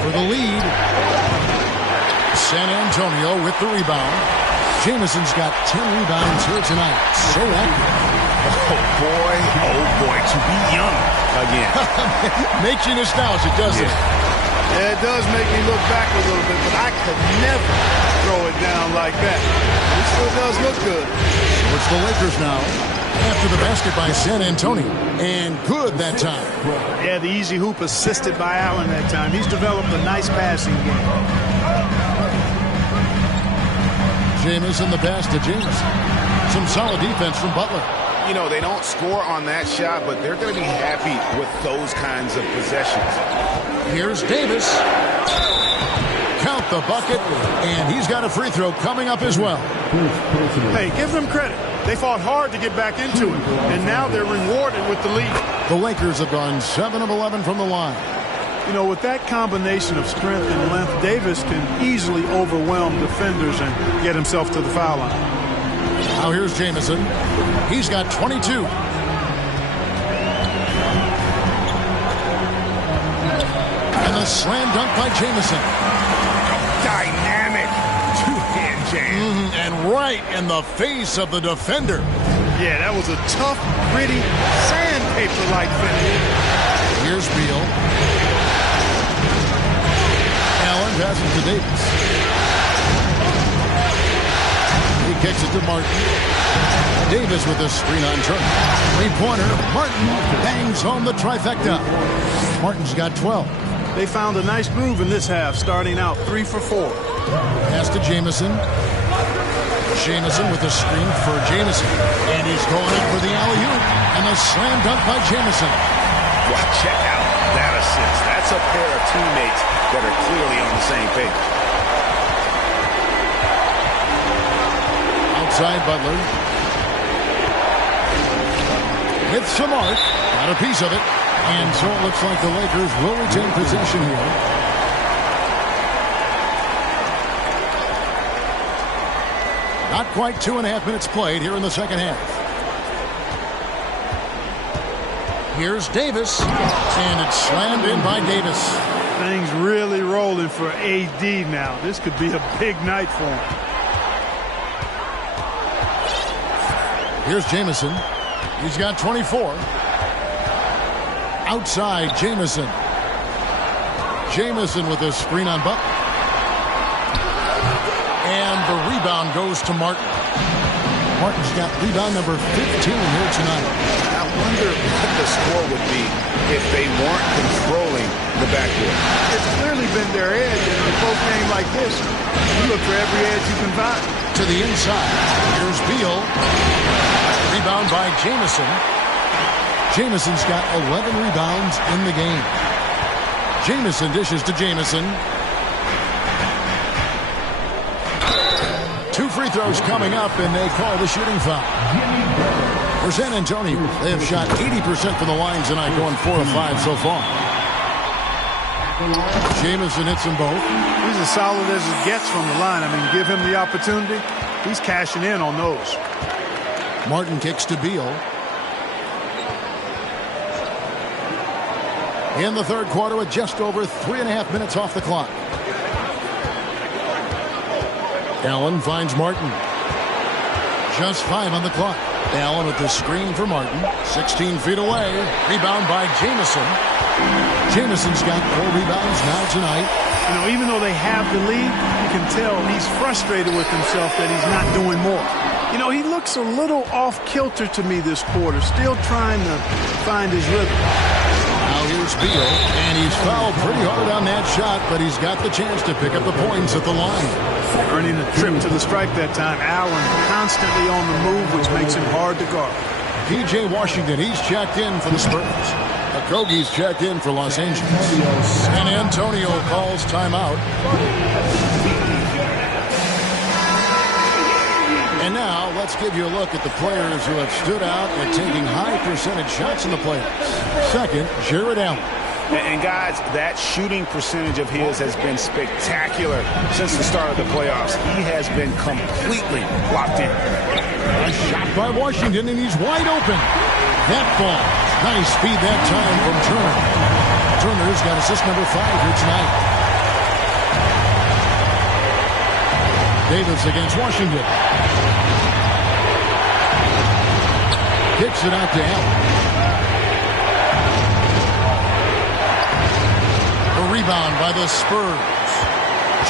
For the lead. San Antonio with the rebound. Jamison's got 10 rebounds here tonight. So active. Oh, boy, to be young again. Makes you nostalgic, doesn't it? Yeah, it does make me look back a little bit, but I could never throw it down like that. It still does look good. So it's the Lakers now. After the basket by San Antonio. And good that time. Yeah, the easy hoop assisted by Allen that time. He's developed a nice passing game. Jamison the pass to Jamison. Some solid defense from Butler. You know, they don't score on that shot, but they're going to be happy with those kinds of possessions. Here's Davis. Count the bucket, and he's got a free throw coming up as well. Hey, give them credit. They fought hard to get back into it, and now they're rewarded with the lead. The Lakers have gone 7 of 11 from the line. You know, with that combination of strength and length, Davis can easily overwhelm defenders and get himself to the foul line. Now here's Jamison. He's got 22. And the slam dunk by Jamison. Dynamic two-hand jam. And right in the face of the defender. Yeah, that was a tough, gritty, sandpaper-like finish. Here's Beal. Allen passes to Davis. He kicks it to Martin. Davis with a screen on Turner. Three-pointer. Martin bangs home the trifecta. Martin's got 12. They found a nice groove in this half, starting out 3 for 4. Pass to Jamison. Jamison with a screen for Jamison. And he's going up for the alley-oop. And a slam dunk by Jamison. Wow, check out that assist. That's a pair of teammates that are clearly on the same page. Outside Butler. With some art. Got a piece of it. And so it looks like the Lakers will retain possession here. Not quite 2.5 minutes played here in the second half. Here's Davis, and it's slammed in by Davis. Things really rolling for AD now. This could be a big night for him. Here's Jamison. He's got 24. Outside, Jamison. Jamison with a screen on Butler. And the rebound goes to Martin. Martin's got rebound number 15 here tonight. I wonder what the score would be if they weren't controlling the backcourt. It's clearly been their edge in a close game like this. You look for every edge you can find. To the inside. Here's Beal. Rebound by Jamison. Jamison's got 11 rebounds in the game. Jamison dishes to Jamison. 2 free throws coming up, and they call the shooting foul. For San Antonio, they have shot 80% from the line tonight, going 4 of 5 so far. Jamison hits them both. He's as solid as it gets from the line. I mean, give him the opportunity. He's cashing in on those. Martin kicks to Beal. In the third quarter with just over 3.5 minutes off the clock. Allen finds Martin. Just 5 on the clock. Allen with the screen for Martin. 16 feet away. Rebound by Jamison. Jamison's got 4 rebounds now tonight. You know, even though they have the lead, you can tell he's frustrated with himself that he's not doing more. You know, he looks a little off kilter to me this quarter, still trying to find his rhythm. Now here's Beal, and he's fouled pretty hard on that shot, but he's got the chance to pick up the points at the line. Earning a trip to the stripe that time. Allen constantly on the move, which makes him hard to guard. P.J. Washington, he's checked in for the Spurs. Okogie's checked in for Los Angeles. San Antonio calls timeout. And now let's give you a look at the players who have stood out at taking high percentage shots in the playoffs. Second, Jared Allen. And guys, that shooting percentage of his has been spectacular since the start of the playoffs. He has been completely locked in. A shot by Washington, and he's wide open. That ball. Nice speed that time from Turner. Turner's got assist number 5 here tonight. Davis against Washington. Kicks it out to Allen. A rebound by the Spurs.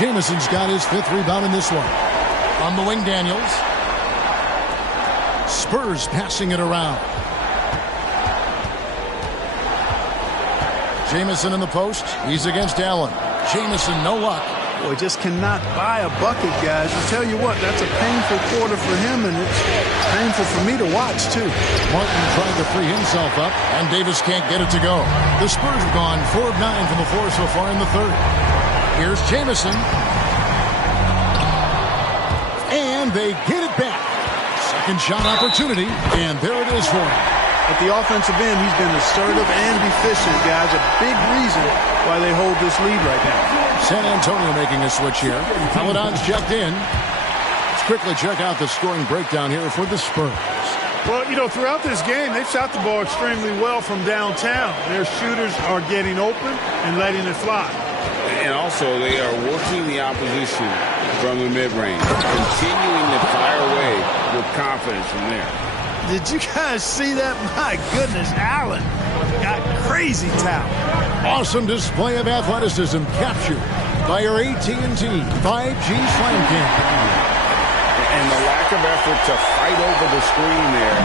Jamison's got his 5th rebound in this one. On the wing, Daniels. Spurs passing it around. Jamison in the post. He's against Allen. Jamison, no luck. Boy, just cannot buy a bucket, guys. I tell you what, that's a painful quarter for him, and it's painful for me to watch, too. Martin tried to free himself up, and Davis can't get it to go. The Spurs have gone 4 of 9 from the floor so far in the third. Here's Jamison. And they get it back. Second shot opportunity, and there it is for him. At the offensive end, he's been assertive and efficient, guys. A big reason why they hold this lead right now. San Antonio making a switch here. Paladon's checked in. Let's quickly check out the scoring breakdown here for the Spurs. Well, you know, throughout this game, they've shot the ball extremely well from downtown. Their shooters are getting open and letting it fly. And also, they are working the opposition from the mid-range, continuing to fire away with confidence from there. Did you guys see that? My goodness, Allen got crazy talent. Awesome display of athleticism captured by your AT&T 5G Slam campaign. And the lack of effort to fight over the screen there.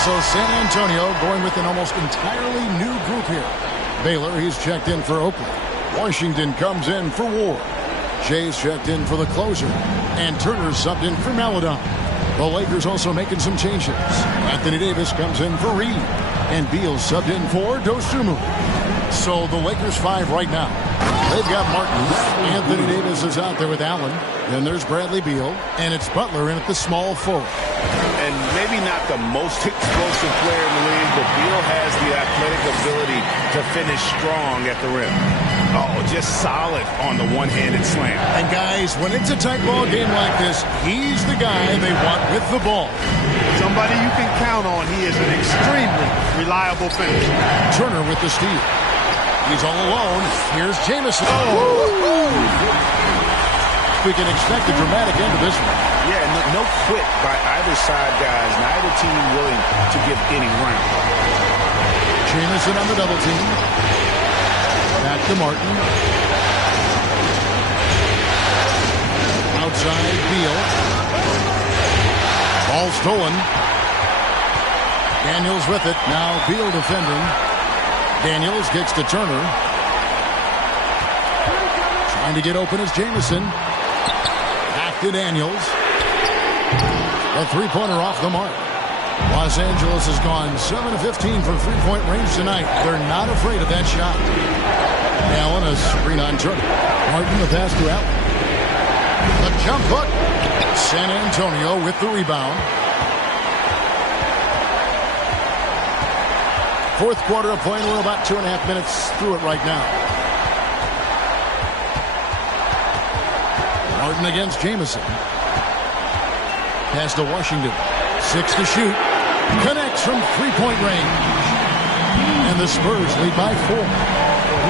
So San Antonio going with an almost entirely new group here. Baylor, he's checked in for Oakland. Washington comes in for Ward. Jay's checked in for the closer. And Turner's subbed in for Maladon. The Lakers also making some changes. Anthony Davis comes in for Reed. And Beal subbed in for Dosunmu. So the Lakers 5 right now. They've got Martin. Anthony Davis is out there with Allen. Then there's Bradley Beal. And it's Butler in at the small forward. and maybe not the most explosive player in the league, but Beal has the athletic ability to finish strong at the rim. Oh, just solid on the one-handed slam. And guys, when it's a tight ball game like this, he's the guy they want with the ball. Somebody you can count on. He is an extremely reliable finisher. Turner with the steal. He's all alone. Here's Jamison. We can expect a dramatic end to this one. Yeah, no quit by either side, guys. Neither team willing to give any ground. Jamison on the double team. Back to Martin. Outside Beal. Ball stolen. Daniels with it. Now Beal defending. Daniels kicks to Turner. Trying to get open is Jamison. Back to Daniels. A three-pointer off the mark. Los Angeles has gone 7 of 15 from three-point range tonight. They're not afraid of that shot. Allen, a screen on Turner. Martin, the pass to Allen. The jump hook. San Antonio with the rebound. Fourth quarter of play. We're about 2.5 minutes through it right now. Martin against Jamison. Pass to Washington. 6 to shoot. Connects from three-point range. And the Spurs lead by 4.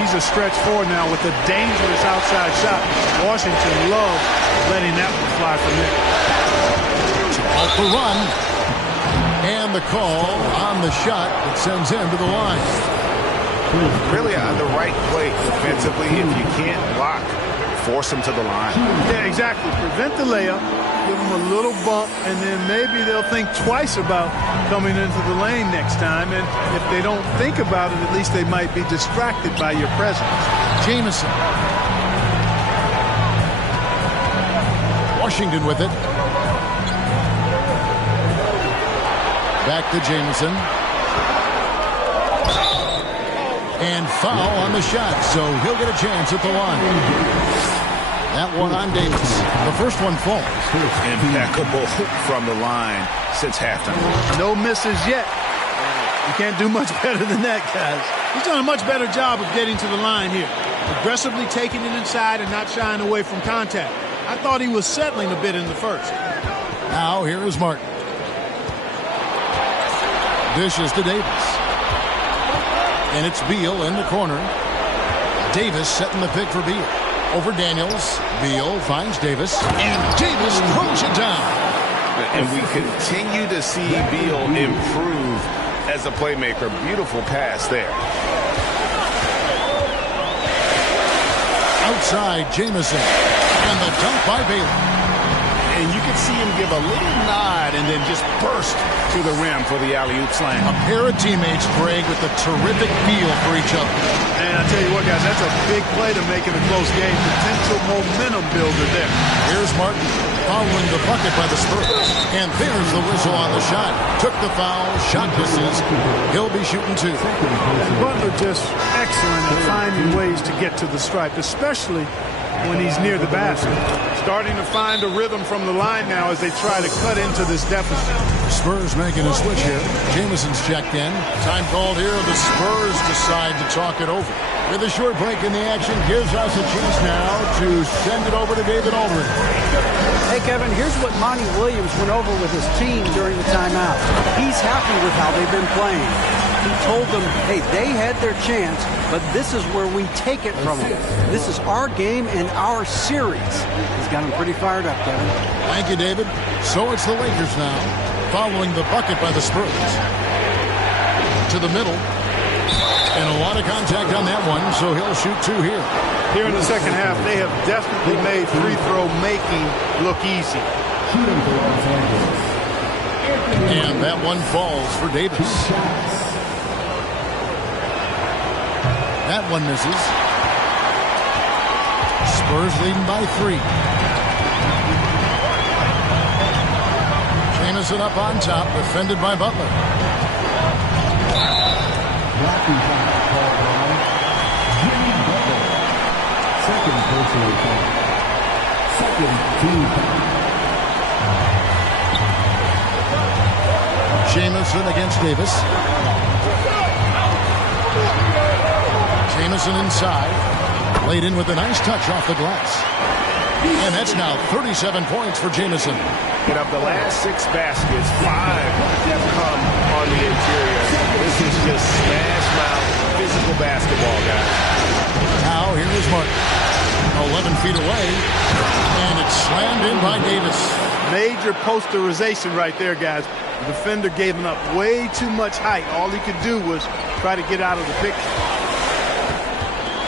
He's a stretch four now with a dangerous outside shot. Washington loves letting that one fly from there. Off the run. And the call on the shot that sends him to the line. Really on the right play defensively. If you can't block, force him to the line. Yeah, exactly. Prevent the layup. Give them a little bump, and then maybe they'll think twice about coming into the lane next time. And if they don't think about it, at least they might be distracted by your presence. Jamison. Washington with it. Back to Jamison. And foul on the shot, so he'll get a chance at the line. That one on Davis. The first one falls. Impeccable from the line since halftime. No misses yet. You can't do much better than that, guys. He's done a much better job of getting to the line here. Aggressively taking it inside and not shying away from contact. I thought he was settling a bit in the first. Now here is Martin. Dishes to Davis. And it's Beal in the corner. Davis setting the pick for Beal. Over Daniels. Beal finds Davis. And Davis throws it down. And we continue to see Beal improve as a playmaker. Beautiful pass there. Outside Jamison. And the dunk by Baylor. And you can see him give a little nod and then just burst to the rim for the alley-oop slam. A pair of teammates, Greg, with a terrific feel for each other. And I tell you what, guys, that's a big play to make in a close game. Potential momentum builder there. Here's Martin following the bucket by the Spurs. And there's the whistle on the shot. Took the foul. Shot misses. He'll be shooting 2. And Butler just excellent at finding ways to get to the stripe, especially when he's near the basket. Starting to find a rhythm from the line now as they try to cut into this deficit. Spurs making a switch here. Jamison's checked in. Time called here. The Spurs decide to talk it over. With a short break in the action, gives us a chance now to send it over to David Aldridge. Hey, Kevin, here's what Monty Williams went over with his team during the timeout. He's happy with how they've been playing. He told them, hey, they had their chance, but this is where we take it from them. This is our game and our series. He's got them pretty fired up, Kevin. Thank you, David. So it's the Lakers now, following the bucket by the Spurs. To the middle. And a lot of contact on that one, so he'll shoot 2 here. Here in the second half, they have definitely made free throw making look easy. And that one falls for Davis. That one misses. Spurs leading by 3. Jamison up on top, defended by Butler. Second personal foul. Second team foul. Jamison against Davis. Jamison inside. Laid in with a nice touch off the glass. And that's now 37 points for Jamison. And of the last 6 baskets, 5 have come on the interior. This is just smash mouth physical basketball, guys. Now here is Martin. 11 feet away. And it's slammed in by Davis. Major posterization right there, guys. The defender gave him up way too much height. All he could do was try to get out of the picture.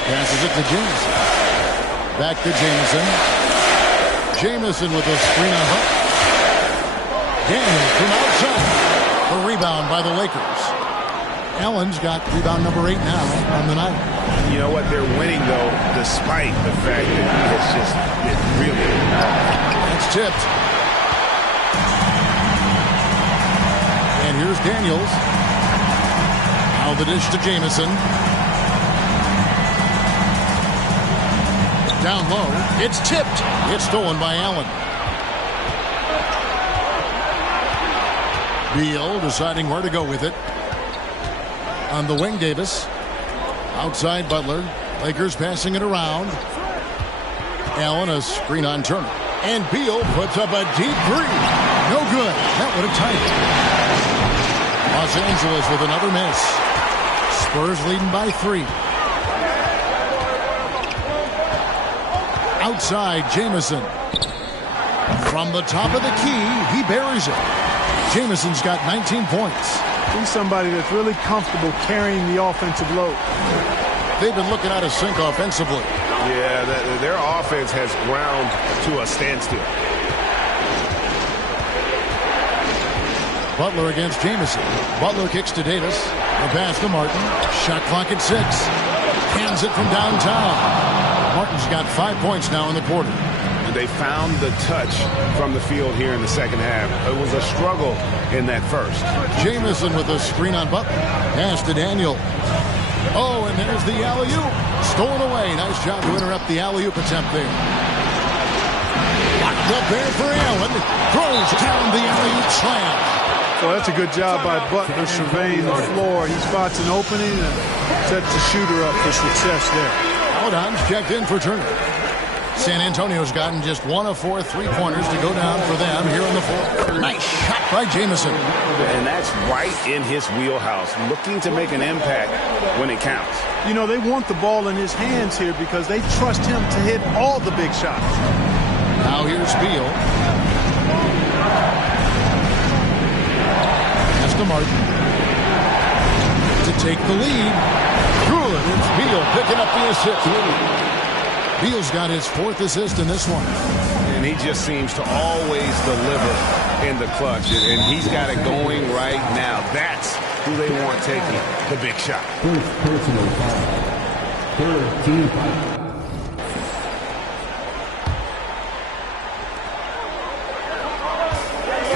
Passes it to Jamison. Back to Jamison. Jamison with a screen on Hunt. Daniels from outside. The rebound by the Lakers. Allen's got rebound number 8 now on the night. You know what? They're winning, though, despite the fact that he has just been really That's tipped. And here's Daniels. Now the dish to Jamison. Down low. It's tipped. It's stolen by Allen. Beal deciding where to go with it. On the wing, Davis. Outside Butler. Lakers passing it around. Allen a screen on Turner. And Beal puts up a deep three. No good. That would have tied it. Los Angeles with another miss. Spurs leading by 3. Outside, Jamison. From the top of the key, he buries it. Jamison's got 19 points. He's somebody that's really comfortable carrying the offensive load. They've been looking out of sync offensively. Yeah, their offense has ground to a standstill. Butler against Jamison. Butler kicks to Davis. The pass to Martin. Shot clock at 6. Hands it from downtown. Martin's got 5 points now in the quarter. They found the touch from the field here in the second half. It was a struggle in that first. Jamison with a screen on Butler. Pass to Daniel. Oh, and there's the alley-oop. Stolen away. Nice job to interrupt the alley-oop attempt there. Locked up there for Allen. Throws down the alley-oop slam. Well, that's a good job by Butler surveying the floor. He spots an opening and sets the shooter up for success there. Paladon's checked in for Turner. San Antonio's gotten just 1 of 4 3-pointers to go down for them here in the fourth. Nice shot by Jamison. And that's right in his wheelhouse, looking to make an impact when it counts. You know, they want the ball in his hands here because they trust him to hit all the big shots. Now here's Beal. Pass to Martin. To take the lead. Good. It's Beal picking up the assist. Beal's got his 4th assist in this one. And he just seems to always deliver in the clutch. And he's got it going right now. That's who they want taking the big shot. First personal foul. 13 foul.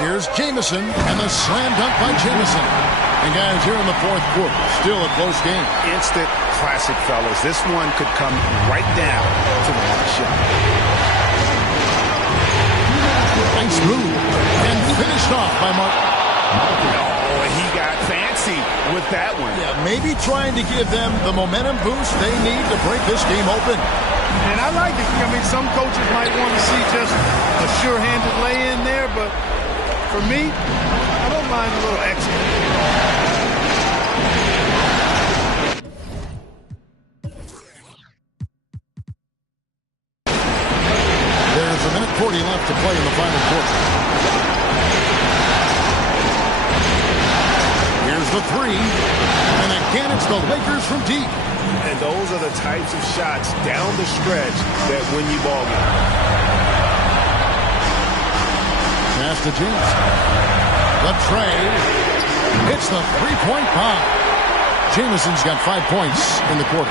Here's Jamison and the slam dunk by Jamison. And guys, here in the fourth quarter, still a close game. Instant classic, fellas. This one could come right down to the last shot. Nice move. And finished off by Martin. No, he got fancy with that one. Yeah, maybe trying to give them the momentum boost they need to break this game open. And I like it. I mean, some coaches might want to see just a sure-handed lay-in there, but for me, I don't mind a little extra. There's a minute 40 left to play in the final quarter. Here's the 3. And again, it's the Lakers from deep. And those are the types of shots down the stretch that win you ball games. Pass to James. The tray. It's the 3-point bomb. Jamison's got 5 points in the quarter.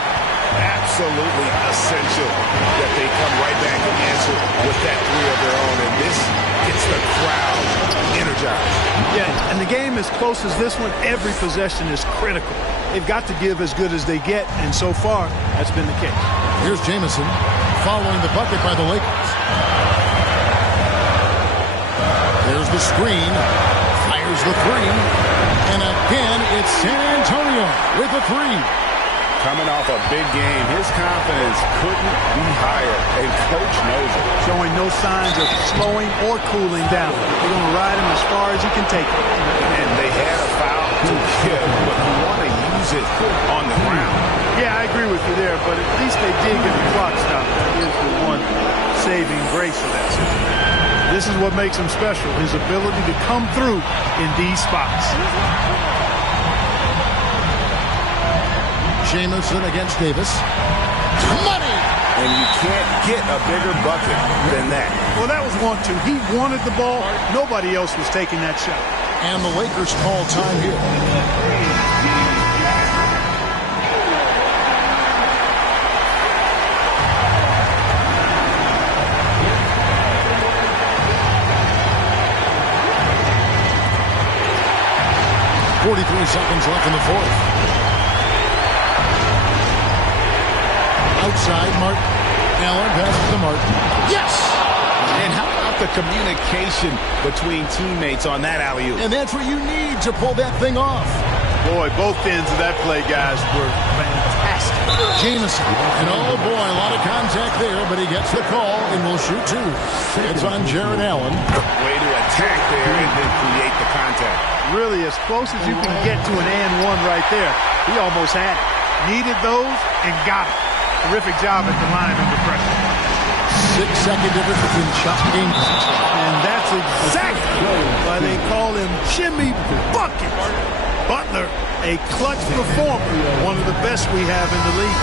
Absolutely essential that they come right back and answer with that 3 of their own. And this gets the crowd energized. Yeah, and the game as close as this one, every possession is critical. They've got to give as good as they get, and so far, that's been the case. Here's Jamison following the bucket by the Lakers. There's the screen. Fires There's the three. And again, it's San Antonio with the three. Coming off a big game, his confidence couldn't be higher, and Coach knows it. Showing no signs of slowing or cooling down. They're going to ride him as far as he can take it. And they had a foul to give, but you want to use it on the ground. Yeah, I agree with you there, but at least they did get the clock stopped. That is the one saving grace of that situation. This is what makes him special, his ability to come through in these spots. Jamison against Davis. Money! And you can't get a bigger bucket than that. Well, that was 1-2. He wanted the ball. Nobody else was taking that shot. And the Lakers call time here. Seconds left in the fourth. Outside, Martin. Allen passes to Martin. Yes! And how about the communication between teammates on that alley-oop? And that's what you need to pull that thing off. Boy, both ends of that play, guys, were fantastic. Jamison. And oh boy, a lot of contact there, but he gets the call and will shoot two. It's on Jared Allen. Way to attack there and then create the contact. Really as close as you can get to an and one right there. He almost had it. Needed those and got it. Terrific job at the line under pressure. 6-second difference between shot and game. And that's exactly why they call him Jimmy Bucket. Butler, a clutch performer. One of the best we have in the league.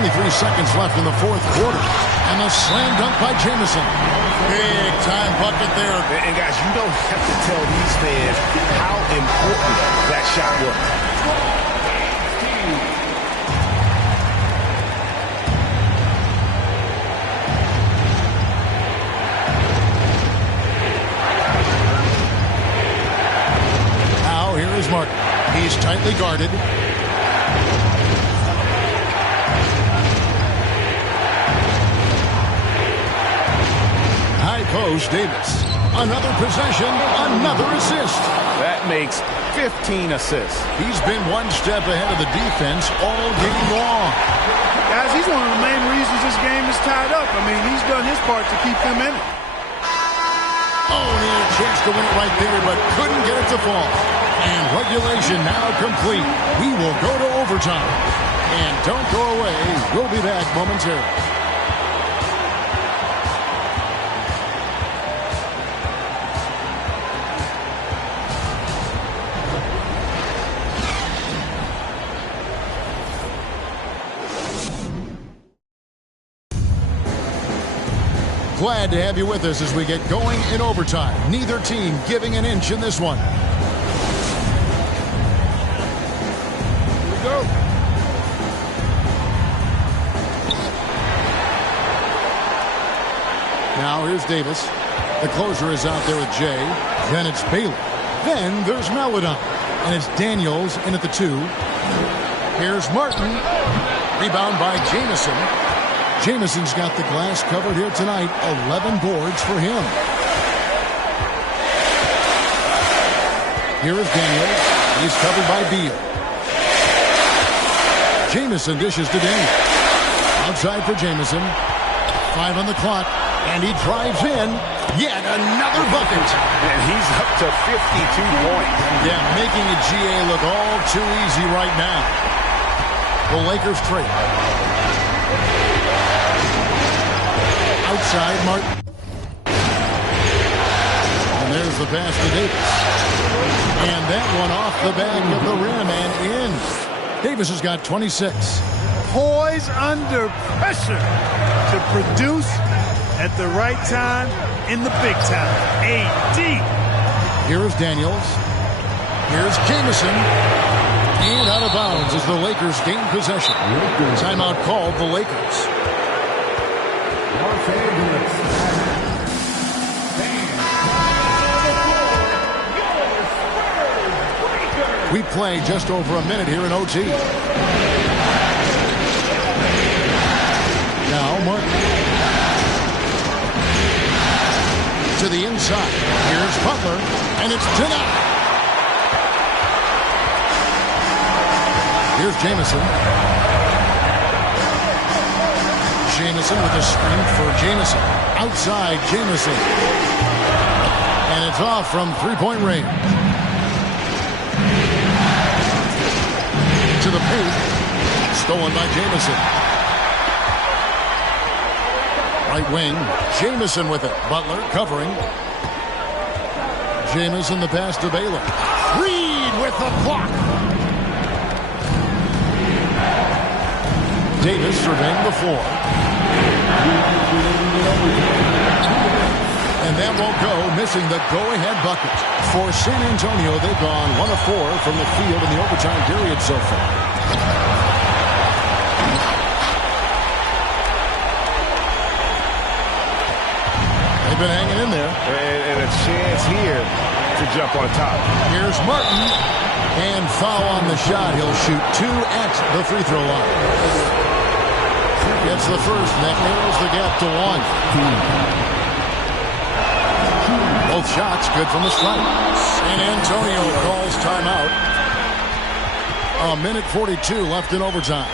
23 seconds left in the fourth quarter. And a slam dunk by Jamison. Big time bucket there. And guys, you don't have to tell these fans how important that shot was. Now here is Martin. He's tightly guarded. Post Davis. Another possession, another assist. That makes 15 assists. He's been one step ahead of the defense all game long. Guys, he's one of the main reasons this game is tied up. I mean, he's done his part to keep them in it. Oh, and he had a chance to win it right there, but couldn't get it to fall. And regulation now complete. We will go to overtime. And don't go away. We'll be back momentarily. Glad to have you with us as we get going in overtime. Neither team giving an inch in this one. Here we go. Now here's Davis. The closer is out there with Jay. Then it's Bailey. Then there's Maladon. And it's Daniels in at the 2. Here's Martin. Rebound by Jamison. Jamison's got the glass covered here tonight. 11 boards for him. Here is Daniels. He's covered by Beal. Jamison dishes to Daniels. Outside for Jamison. 5 on the clock. And he drives in. Yet another bucket. And he's up to 52 points. Yeah, making the GA look all too easy right now. The Lakers trade. Outside, Martin. And there's the pass to Davis. And that one off the back of the rim and in. Davis has got 26. Poise under pressure to produce at the right time in the big time. AD. Here is Daniels. Here's Jamison. And out of bounds as the Lakers gain possession. Timeout called the Lakers. We play just over a minute here in OT. Now Martin. To the inside. Here's Butler, and it's denied. Here's Jamison. Jamison with a screen for Jamison. Outside Jamison. And it's off from three-point range. To the paint. Stolen by Jamison. Right wing. Jamison with it. Butler covering. Jamison the pass to Baylor. Reed with the block. Davis surveying the floor. And that won't go, missing the go-ahead bucket. For San Antonio, they've gone 1 of 4 from the field in the overtime period so far. They've been hanging in there. And a chance here to jump on top. Here's Martin. And foul on the shot. He'll shoot 2 at the free throw line. Gets the first, and that narrows the gap to 1. Both shots good from the stripe. San Antonio calls timeout. 1:42 left in overtime.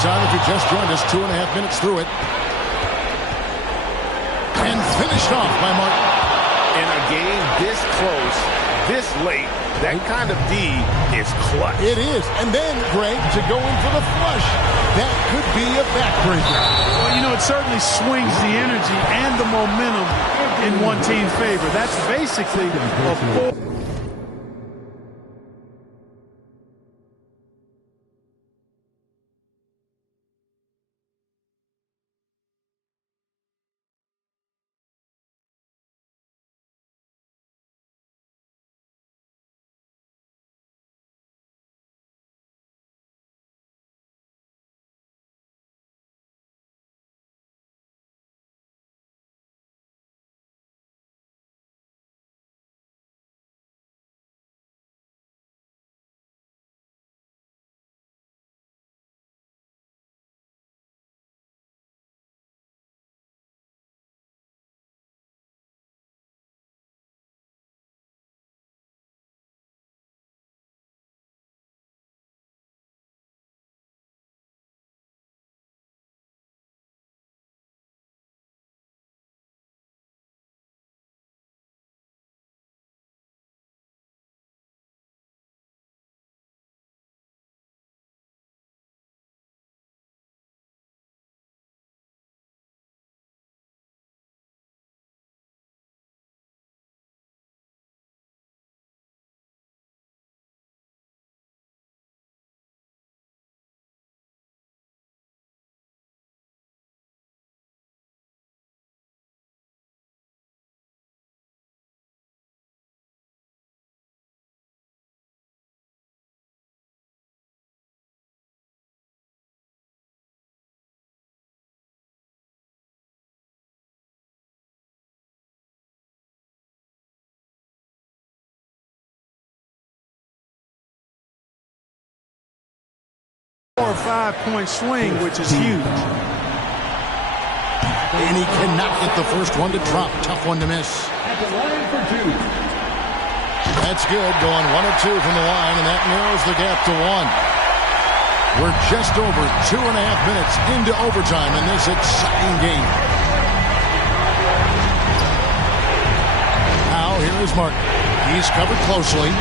overtime if you just joined us. 2.5 minutes through it. And finished off by Martin. In a game this close, this late, that kind of D is clutch. It is. And then, Greg, to go in for the flush. That could be a backbreaker. Well, you know, it certainly swings the energy and the momentum in one team's favor. That's basically a full... Or 5-point swing, which is huge. And he cannot get the first one to drop. Tough one to miss. That's good. Going 1 of 2 from the line, and that narrows the gap to 1. We're just over 2.5 minutes into overtime in this exciting game. Now, here is Martin. He's covered closely.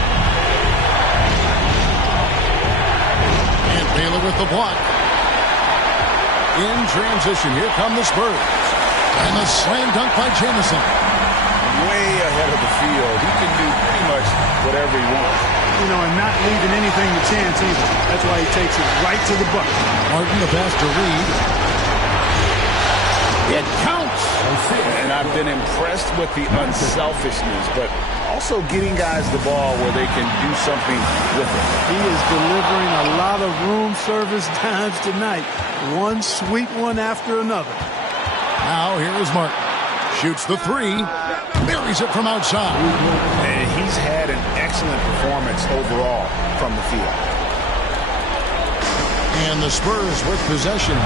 Taylor with the block. In transition, here come the Spurs. And a slam dunk by Jamison. Way ahead of the field. He can do pretty much whatever he wants. You know, and not leaving anything to chance either. That's why he takes it right to the bucket. Martin, the pass to Reed. It counts. And I've been impressed with the unselfishness, but also getting guys the ball where they can do something with it. He is delivering a lot of room service times tonight. One sweet one after another. Now here is Martin. Shoots the 3. Buries it from outside. And he's had an excellent performance overall from the field. And the Spurs with possession.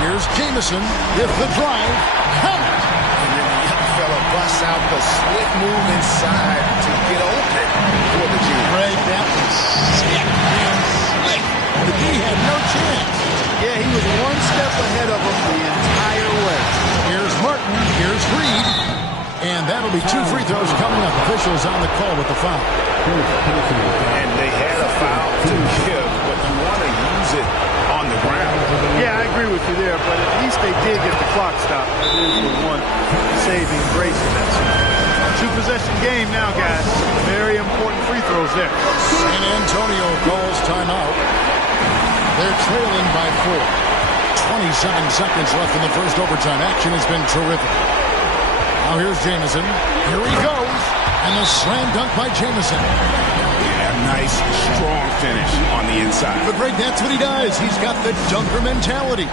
Here's Jamison with the drive. Count it. And then the young fella busts out the slick move inside to get open for the G. Right, that was sick and slick. The D had no chance. Yeah, he was one step ahead of him the entire way. Here's Martin. Here's Reed. And that'll be 2 free throws coming up. Officials on the call with the foul. And they had a foul to give, but you want to use it on the ground. Yeah, I agree with you there, but at least they did get the clock stopped. That is the one saving grace in that. 2-possession game now, guys. Very important free throws there. San Antonio calls timeout. They're trailing by 4. 27 seconds left in the first overtime. Action has been terrific. Now here's Jamison. Here he goes. And a slam dunk by Jamison. Nice, strong finish on the inside. But Greg, that's what he does. He's got the dunker mentality.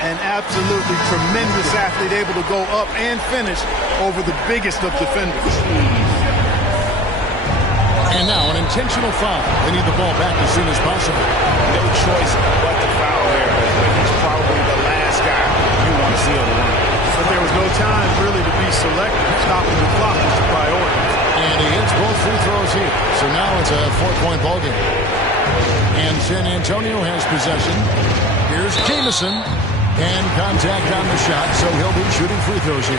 An absolutely tremendous athlete, able to go up and finish over the biggest of defenders. And now an intentional foul. They need the ball back as soon as possible. No choice but the foul there. But he's probably the last guy you want to see on the run. But there was no time really to be selective. Stopping the clock was the priority. And he hits both free throws here. So now it's a 4-point ball game. And San Antonio has possession. Here's Jamison. And contact on the shot, so he'll be shooting free throws here.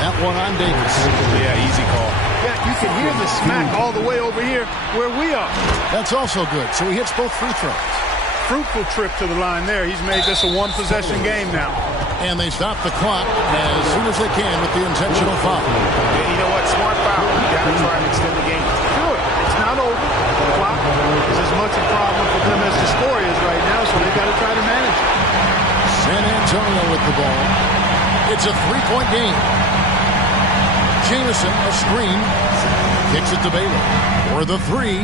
That one on Davis. Yeah, easy call. Yeah, you can hear the smack all the way over here where we are. That's also good, so he hits both free throws. Fruitful trip to the line there. He's made this a one-possession game now. And they stop the clock as soon as they can with the intentional foul. Yeah, you know what? Smart foul. You got to try and extend the game. Sure, it's not over. The clock is as much a problem for them as the score is right now, so they've got to try to manage it. San Antonio with the ball. It's a three-point game. Jamison, a screen, kicks it to Baylor. For the three,